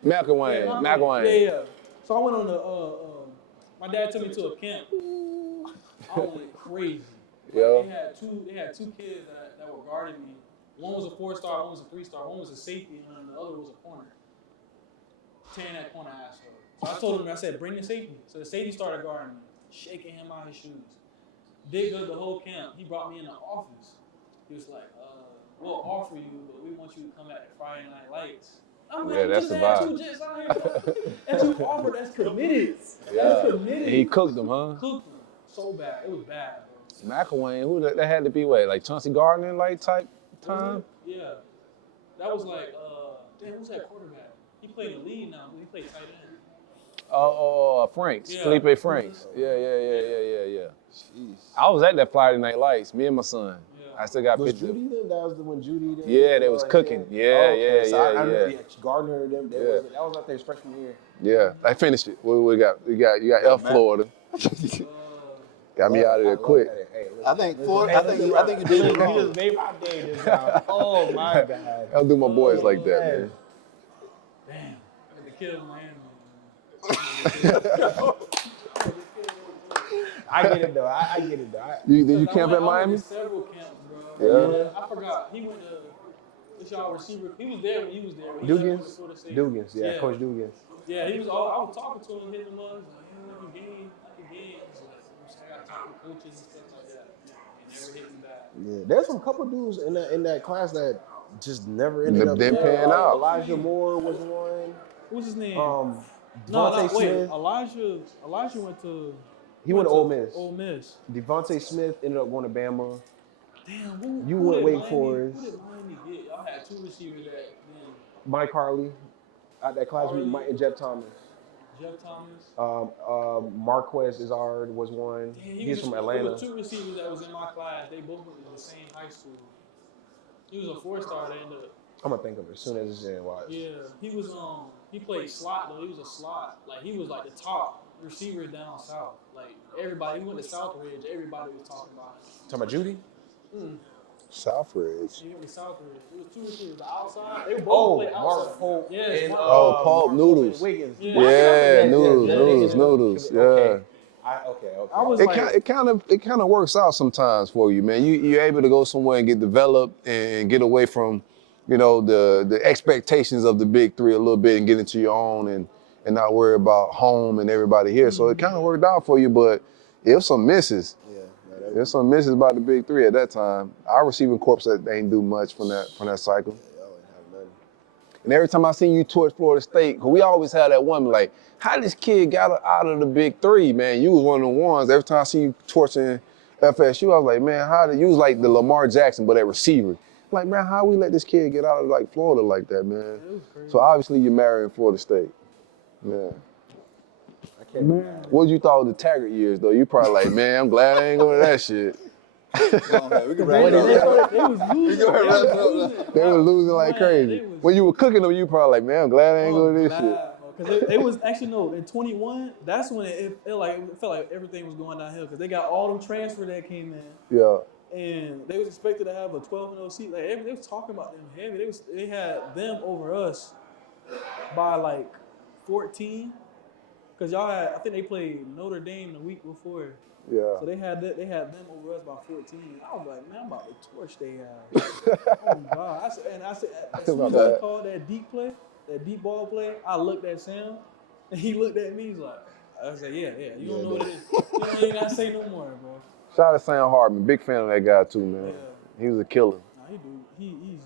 McElwain. Yeah. So I went on my dad took me to a camp. I went crazy. Yeah. They had two kids that were guarding me. One was a 4-star, one was a 3-star, one was a safety, and the other was a corner. Tearing that corner ass up. So I told him, I said, bring the safety. So the safety started guarding me, shaking him out his shoes. Did good the whole camp. He brought me in the office. He was like, we'll offer you, but we want you to come at Friday Night Lights. I'm like, that's the vibe. Two jets out here. That's you offered, that's committed. Yeah. That's committed. He cooked them, huh? Cooked them. So bad. It was bad. McElwain, who that had to be like Chauncey Gardner like type time? Yeah. That was like, who's that quarterback? He played in the league now. He played tight end. Franks. Yeah. Felipe Franks. Yeah. Jeez. I was at that Friday Night Lights, me and my son. Yeah. I still got was pictures. Judy then? That was the one Judy then? Yeah, they was cooking. Yeah. Gardner, them. That was like their freshman year. Yeah, I finished it. What we got? You got F Florida. Got me out of there quick. Hey, I think you did it wrong. He just made my day this time. Oh my God. I'll do my boys like that, man. Damn. The kid of Miami. I get it though. I get it though. Did you camp at I Miami? went to several camps, bro. Yeah. I forgot. He went to what's y'all receiver. He was there when you was there. Dugans, yeah, Coach Dugans. Yeah, he was. I was talking to him, hitting him up. He was like, game. I got to talk to coaches and stuff like that. He never hit me back. Yeah, there's some couple dudes in that class that just never ended up. Didn't pan out. Elijah Moore was one. What's his name? Devontae Smith. Elijah went to. He went to Ole Miss. Ole Miss. Devontae Smith ended up going to Bama. Damn, You who went did Wake Miami, Forest. Who did Miami get? Y'all had two receivers that. Mike Harley. Out that class with Mike and Jeff Thomas. Jeff Thomas. Marquez Izard was one. Damn, He's from Atlanta. There was two receivers that was in my class. They both went to the same high school. He was a 4-star. They ended up. I'm gonna think of it as soon as it's in. Watch. Yeah, he was he played slot though. He was a slot. Like he was like the top receiver down south. Like everybody, he went to Southridge. Everybody was talking about him. Talking about Judy? Southridge. He went to Southridge. It was two receivers. The outside. They both played outside. Mark Holt. Yes. And, Paul Mark Noodles. Wiggins. Yeah, Noodles. Yeah. Okay. I was It like, kind of works out sometimes for you, man. You're able to go somewhere and get developed and get away from, the expectations of the big three a little bit and get into your own and not worry about home and everybody here. So it kind of worked out for you, but it was some misses. Yeah. There's some misses about the big three at that time. Our receiving corps that ain't do much from that cycle. Y'all ain't have nothing. And every time I seen you towards Florida State, cause we always had that one like, how this kid got out of the big three, man? You was one of the ones. Every time I see you torching FSU, I was like, man, you was like the Lamar Jackson, but at receiver. Like, man, how we let this kid get out of like Florida like that, man? it was crazy. So obviously you're marrying Florida State. Yeah. I can't be mad. What you thought of the Taggart years though? You probably like, man, I'm glad I ain't going to that shit. Go ahead, we can They, wrap it they, up. they was losing. They were losing like crazy. When you were cooking them, you probably like, man, I'm glad I ain't going to this shit. Because it was actually in 21. That's when it felt like everything was going downhill because they got all them transfer that came in. Yeah. And they was expected to have a 12-0 seat. Like they was talking about them heavy. They had them over us by like 14. Cause I think they played Notre Dame the week before. Yeah. So they had them over us by 14. I was like, man, I'm about to torch they ass. Oh my God. I said, as soon as he called that deep play, that deep ball play, I looked at Sam and he looked at me. He's like, I said, yeah. You don't know what it is. You ain't gotta say no more, bro. Shout out to Sam Hartman. Big fan of that guy too, man. Yeah. He was a killer. Nah, he's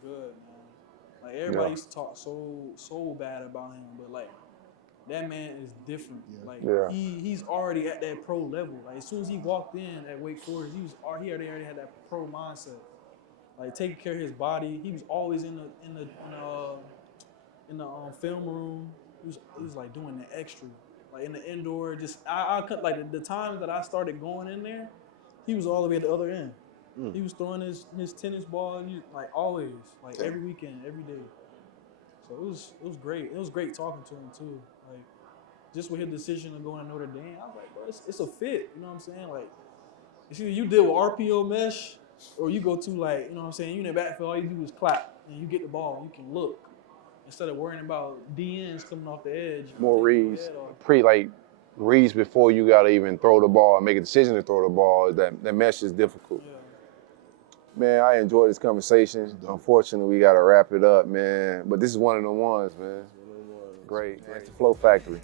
good, man. Like everybody used to talk so bad about him, but like that man is different. Like he's already at that pro level. Like as soon as he walked in at Wake Forest, he already had that pro mindset. Like taking care of his body. He was always in the film room. He was like doing the extra. Like in the indoor, I cut like the times that I started going in there, he was all the way at the other end. He was throwing his tennis ball, like always, like every weekend, every day. So it was great. It was great talking to him too. Like just with his decision of going to Notre Dame, I was like, bro, it's a fit. You know what I'm saying? Like it's either you deal with RPO mesh or you go to like, you know what I'm saying? You in the backfield, all you do is clap and you get the ball. You can look. Instead of worrying about DNs coming off the edge. More reads. Reads before you gotta even throw the ball and make a decision to throw the ball. That mesh is difficult. Yeah. Man, I enjoyed this conversation. Unfortunately, we gotta wrap it up, man. But this is one of the ones, man. Great. It's the Flo Factory.